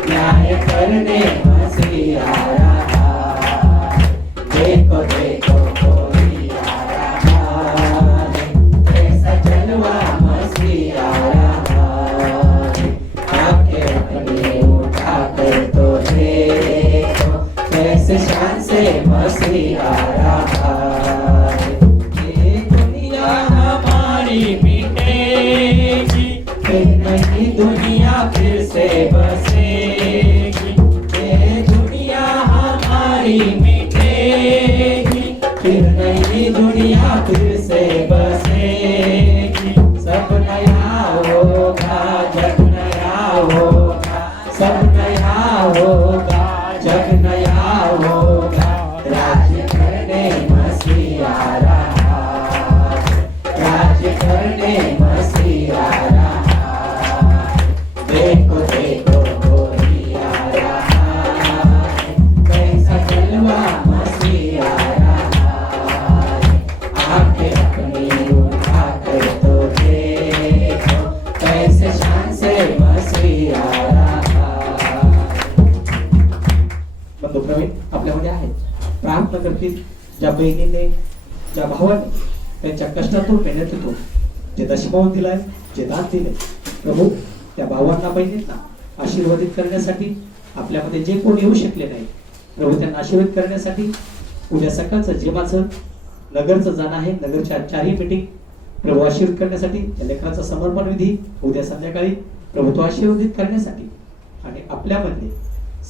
न्याय करने मसीह आ रहा है। देखो देखो कोई आ रहा है, कैसा जलवा मसीह आ रहा है, आके अपनी उठा कर तो देखो, कैसे शान से मसीह आ रहा है। ये दुनिया हमारी मिटेगी, फिर नई दुनिया फिर से बसेगी। ये दुनिया हमारी मिटेगी, फिर नई दुनिया फिर से बसेगी। सब नया होगा, जग नया होगा, सब नया होगा, जग नया होगा। राज्य करने मसीह आ रहा है, राज्य करने मसीह आ बहिणीने ज्या भावाने त्यांच्या कष्टातून मेहनतीतून जे दशमावून दिलाय, जे दान दिले, प्रभू त्या भावांना बहिणींना आशीर्वादित करण्यासाठी आपल्यामध्ये जे कोण येऊ शकले नाही, प्रभू त्यांना आशीर्वाद करण्यासाठी उद्या सकाळचं जे माझं नगरचं जाणं आहे, नगरच्या 4ही मीटिंग प्रभू आशीर्वाद करण्यासाठी, त्या लेकराचा समर्पण विधी उद्या संध्याकाळी प्रभू तो आशीर्वादित करण्यासाठी आणि आपल्यामध्ये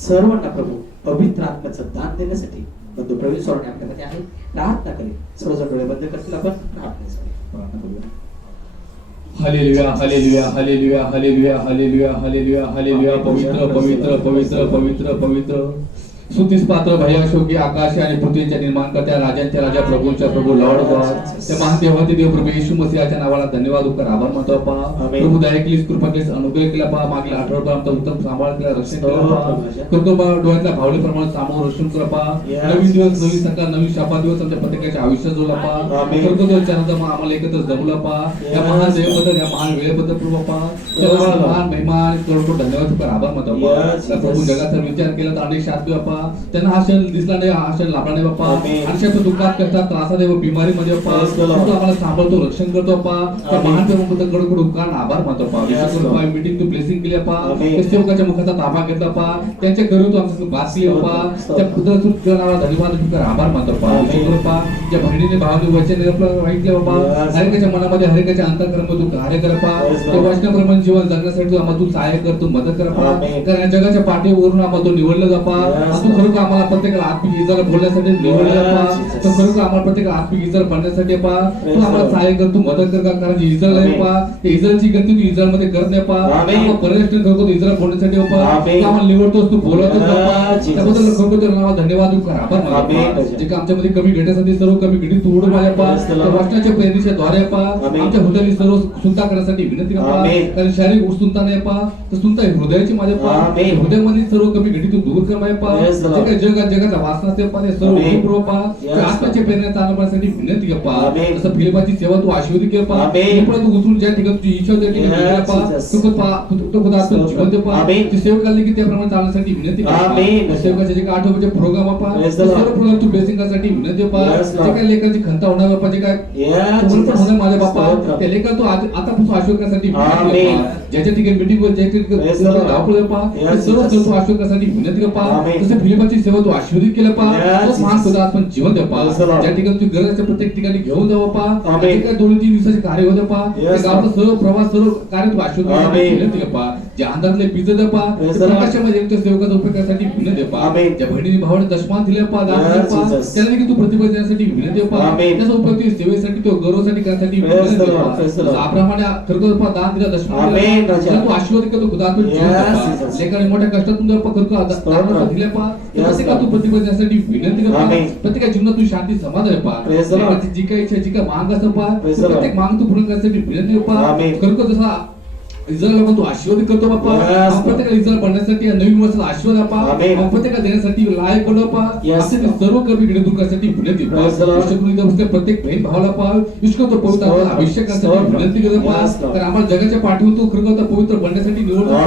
सर्वांना प्रभू पवित्र आत्म्याचं दान देण्यासाठी बंधू प्रवीण सोरणे आपल्यामध्ये आहे. प्रार्थना करेल. सर्वजण डोळे बंद करतील. आपण प्रार्थनेसाठी प्रार्थना करूया. हालेलुया हालेलुया हालेलुया हालेलुया हालेलुया हालेलुया हालेलुया. पवित्र पवित्र पवित्र पवित्र पवित्र स्तुतीस पात्र भयाशोकी आकाश आणि पृथ्वीच्या निर्माणकर्त्या राजांच्या राजा प्रभूंच्या प्रभू लॉर्ड गॉड त्या महादेवाचे देव प्रभू येशू मसीहाच्या नावाला धन्यवाद उपकार आभार मानतो पा. प्रभू दया केलीस, कृपा केलीस, अनुग्रह केला पा. मागील आठवड्यापर्यंत उत्तम सांभाळ केला, रक्षण केलं पा. करतो पा. डोळ्यातल्या भावलेप्रमाणे सामोर रक्षण करा पा. नवीन दिवस, नवीन सकाळ, नवीन शापा दिवस आमच्या प्रत्येकाच्या आयुष्यात जोडला पा. करतो तो चरण आम्हाला एकत्र जमला पा. या महान देवाबद्दल, या महान वेळेबद्दल प्रभू पा, त्या महान महिमा आणि करोडो धन्यवाद उपकार आभार मानतो पा. प्रभू जगाचा विचार केला तर अनेक शास्त्री बापा, त्यांना हा क्षण दिसला नाही, हा क्षण लाभला नाही बाप्पा. आणि दुःखात करतात, त्रासात बिमारीमध्ये बाप्पा आम्हाला सांभाळतो, रक्षण करतो बाप्पा. त्या महान देवाबद्दल कडकडून उपकार आभार मानतो बाप्पा. मीटिंग तू ब्लेसिंग केली बाप्पा, सेवकाच्या मुखाचा ताबा घेतला बाप्पा, त्यांच्या घरी तू आमच्या बात केली बाप्पा. त्या पुत्राच्या नावाला धन्यवाद उपकार आभार मानतो बाप्पा. ज्या बहिणीने भावाने वचन ऐकले बाप्पा, हरेकाच्या मनामध्ये, हरेकाच्या अंतःकरणामध्ये तू कार्य कर बाप्पा. त्या वचनाप्रमाणे जीवन जगण्यासाठी तू आम्हाला तू सहाय्य कर, तू मदत कर बाप्पा. कारण या जगाच्या पाठीवरून आम्हाला तू निवडलं बाप्पा. तू खरोखर आम्हाला प्रत्येकाला आत्मिक इजार बोलण्यासाठी निवडलं बाप्पा. तर खरोखर आम्हाला प्रत्येकाला आत्मिक इजार बनण्यासाठी पा तू आम्हाला सहाय्य कर, तू मदत कर. कारण इस्रायल आहे पा, ते इस्रायलची गती तू इस्रायल मध्ये करत नाही पा. आम्हाला पर्यटन करतो इस्रायल बोलण्यासाठी बाप्पा. तू आम्हाला निवडतोस, तू बोलतोस बाप्पा. त्याबद्दल खरोखर नावा धन्यवाद उपकार आभार मानतो. जे का आमच्यामध्ये कमी घेण्यासाठी सर्व कमी घडी तू उडून आल्या पा. वचनाच्या प्रेरणेच्या द्वारे पा आमच्या हृदयाची सर्व सुनता करण्यासाठी विनंती करतो. कारण शारीरिक सुनता नाही पा, तर सुनता हृदयाची माझ्या पा. हृदयामध्ये सर्व कमी घडी तू दूर कर माझ्या पा. जे काही जगाचा वासना ते पा, सर्व पूर्व पा. आत्म्याच्या प्रेरणेचा आणण्यासाठी विनंती कर पा. जसं फिलिपाची सेवा तू आशीर्वाद कर पा. तू उचलून ज्या ठिकाणी तुझी इच्छा त्या ठिकाणी पा. तू पा तू खुदा जीवन दे पा. तू सेवकाला की त्याप्रमाणे चालण्यासाठी विनंती कर. सेवकाचे जे काही आठवड्याचे प्रोग्राम पा, सर्व प्रोग्राम तू ब्लेसिंग करण्यासाठी विनंती पा. जे काही लेखनाची खंता होणार बापा, जे काय होणार माझ्या बापा, त्या लेखा तू आतापासून आशीर्वाद करण्यासाठी विनंती कर पा. ज्याच्या ठिकाणी मीटिंग ज्या ठिकाणी धावपळ पा, सर्व तू आशीर्वाद करण्यासाठी विनंती कर पा. जसं फिलिपाची सेवा तू आशीर्वादित केलं पा, तोच महान खुदा आपण जीवन दे पा. ज्या ठिकाणी तू गरज असते प्रत्येक ठिकाणी घेऊन जावं पा. जे काय 2-3 दिवसाचे कार्य होते पा, त्या गावाचा सर्व प्रवास, सर्व कार्य तू आशीर्वाद विनंती कर पा. ज्या अंधारातले बीज दे पा, प्रकाशामध्ये एक सेवकाचा उपयोग करण्यासाठी विनंती पा. ज्या बहिणीने भावाने दशमान दिले पा, दान दिले पा, त्याला देखील तू प्रतिफळ देण्यासाठी विनंती पा. त्याचा उपयोग तू सेवेसाठी, तो गौरवासाठी करण्यासाठी विनंती पा. त्याप्रमाणे खरं पा दान दिला, दशमान दिला, तू आशीर्वाद करतो खुदा आपण जीवन दे पा. लेकाने मोठ्या कष्टातून दे पा, खरं दिले पा. प्रत्येकाला तू प्रतिफळ देण्यासाठी विनंती कर पा. प्रत्येक जीवनात तू शांती समाधान पा. जी काही इच्छा, जी काय मागं असं पा, प्रत्येक मागं तू पूर्ण करण्यासाठी विनंती पा. खरं जसा इस्रायलला तू आशीर्वाद करतो बाप्पा. प्रत्येकाला इस्रायल बनण्यासाठी नवीन वर्षाला आशीर्वाद पा. प्रत्येकाला देण्यासाठी लायक बनव पा. असे सर्व कर्मी घडे दूर करण्यासाठी विनंती पा. प्रत्येक बहीण भावाला पा विश्व तो पवित्र अभिषेक करण्यासाठी विनंती करत पा. कारण आम्हाला जगाच्या पाठीवर तू खरं पवित्र बनण्यासाठी निवडला.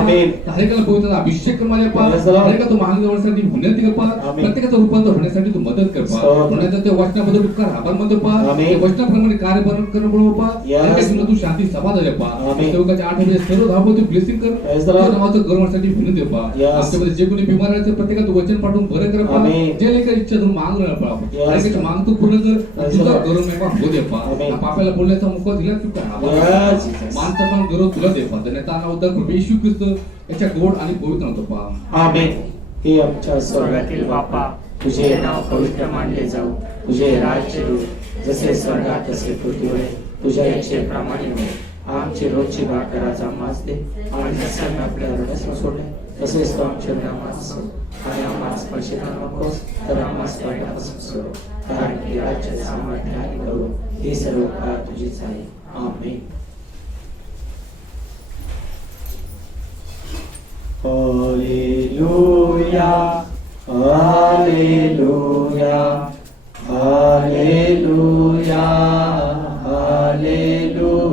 हरेकाला पवित्र अभिषेक कर माझ्या पा. हरेका तो महान जवळसाठी विनंती कर पा. प्रत्येकाचं रूपांतर होण्यासाठी तू मदत कर पा. म्हणण्याचा त्या वचनाबद्दल उपकार आभार मानतो पा. वचनाप्रमाणे कार्य करणं पा. तू शांती समाधान पा. सेवकाच्या 8 महिने सर्व धावपळ तू ब्लेसिंग कर. नावाचं गौरवासाठी विनंती पा. आमच्यामध्ये जे कोणी बिमार आहे प्रत्येकाचं वचन पाठवून बरं कर पा. जे लेकर इच्छा तू मागणार पा. हरेकाची माग तू पूर्ण कर. तुझा गौरव नाही पा हो दे पा. पापाला बोलण्याचा मुका दिला तू मानचा पण गौरव तुला दे पा. धन्यता उद्धार कृपा येशू ख्रिस्त याच्या गोड आणि पवित्र होतो पा. आमेन. हे आमच्या स्वर्गातील बापा, तुझे नाव पवित्र मानले जाऊ. तुझे राज्य येऊ. जसे स्वर्गात तसे पृथ्वीवर. तुझ्या इच्छेप्रमाणे हो. आमची रोजची भाकर आज आम्हास दे. आणि जसं आपल्या हृदयात सोडले तसेच तू आमच्या नामास सोड. आणि आम्हास स्पर्श नकोस, तर आम्हास वाईटापासून सोड. कारण की राज्य, सामर्थ्य आणि गौरव हे सर्व काळ तुझीच आहे. आमेन. हालेलुया, हालेलुया, हालेलुया, हालेलुया,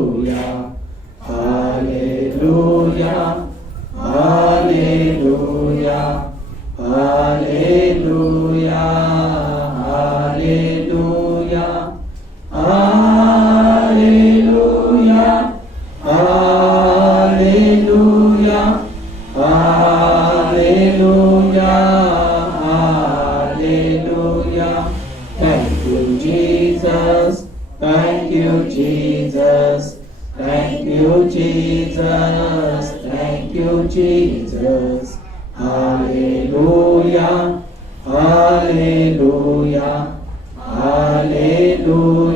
हालेलुया, हालेलुया, हालेलुया, हालेलुया. you, Jesus. Thank you, Jesus. Thank you, Jesus. Hallelujah. Hallelujah. Hallelujah.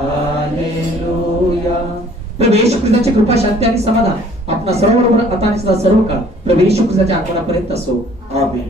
Hallelujah. प्रभू येशू ख्रिस्ताची कृपा, शांती आणि समाधान आपणा सर्वांबरोबर आता आणि सदा सर्व काळ प्रभू येशू ख्रिस्ताच्या आगमनापर्यंत असो. आमेन.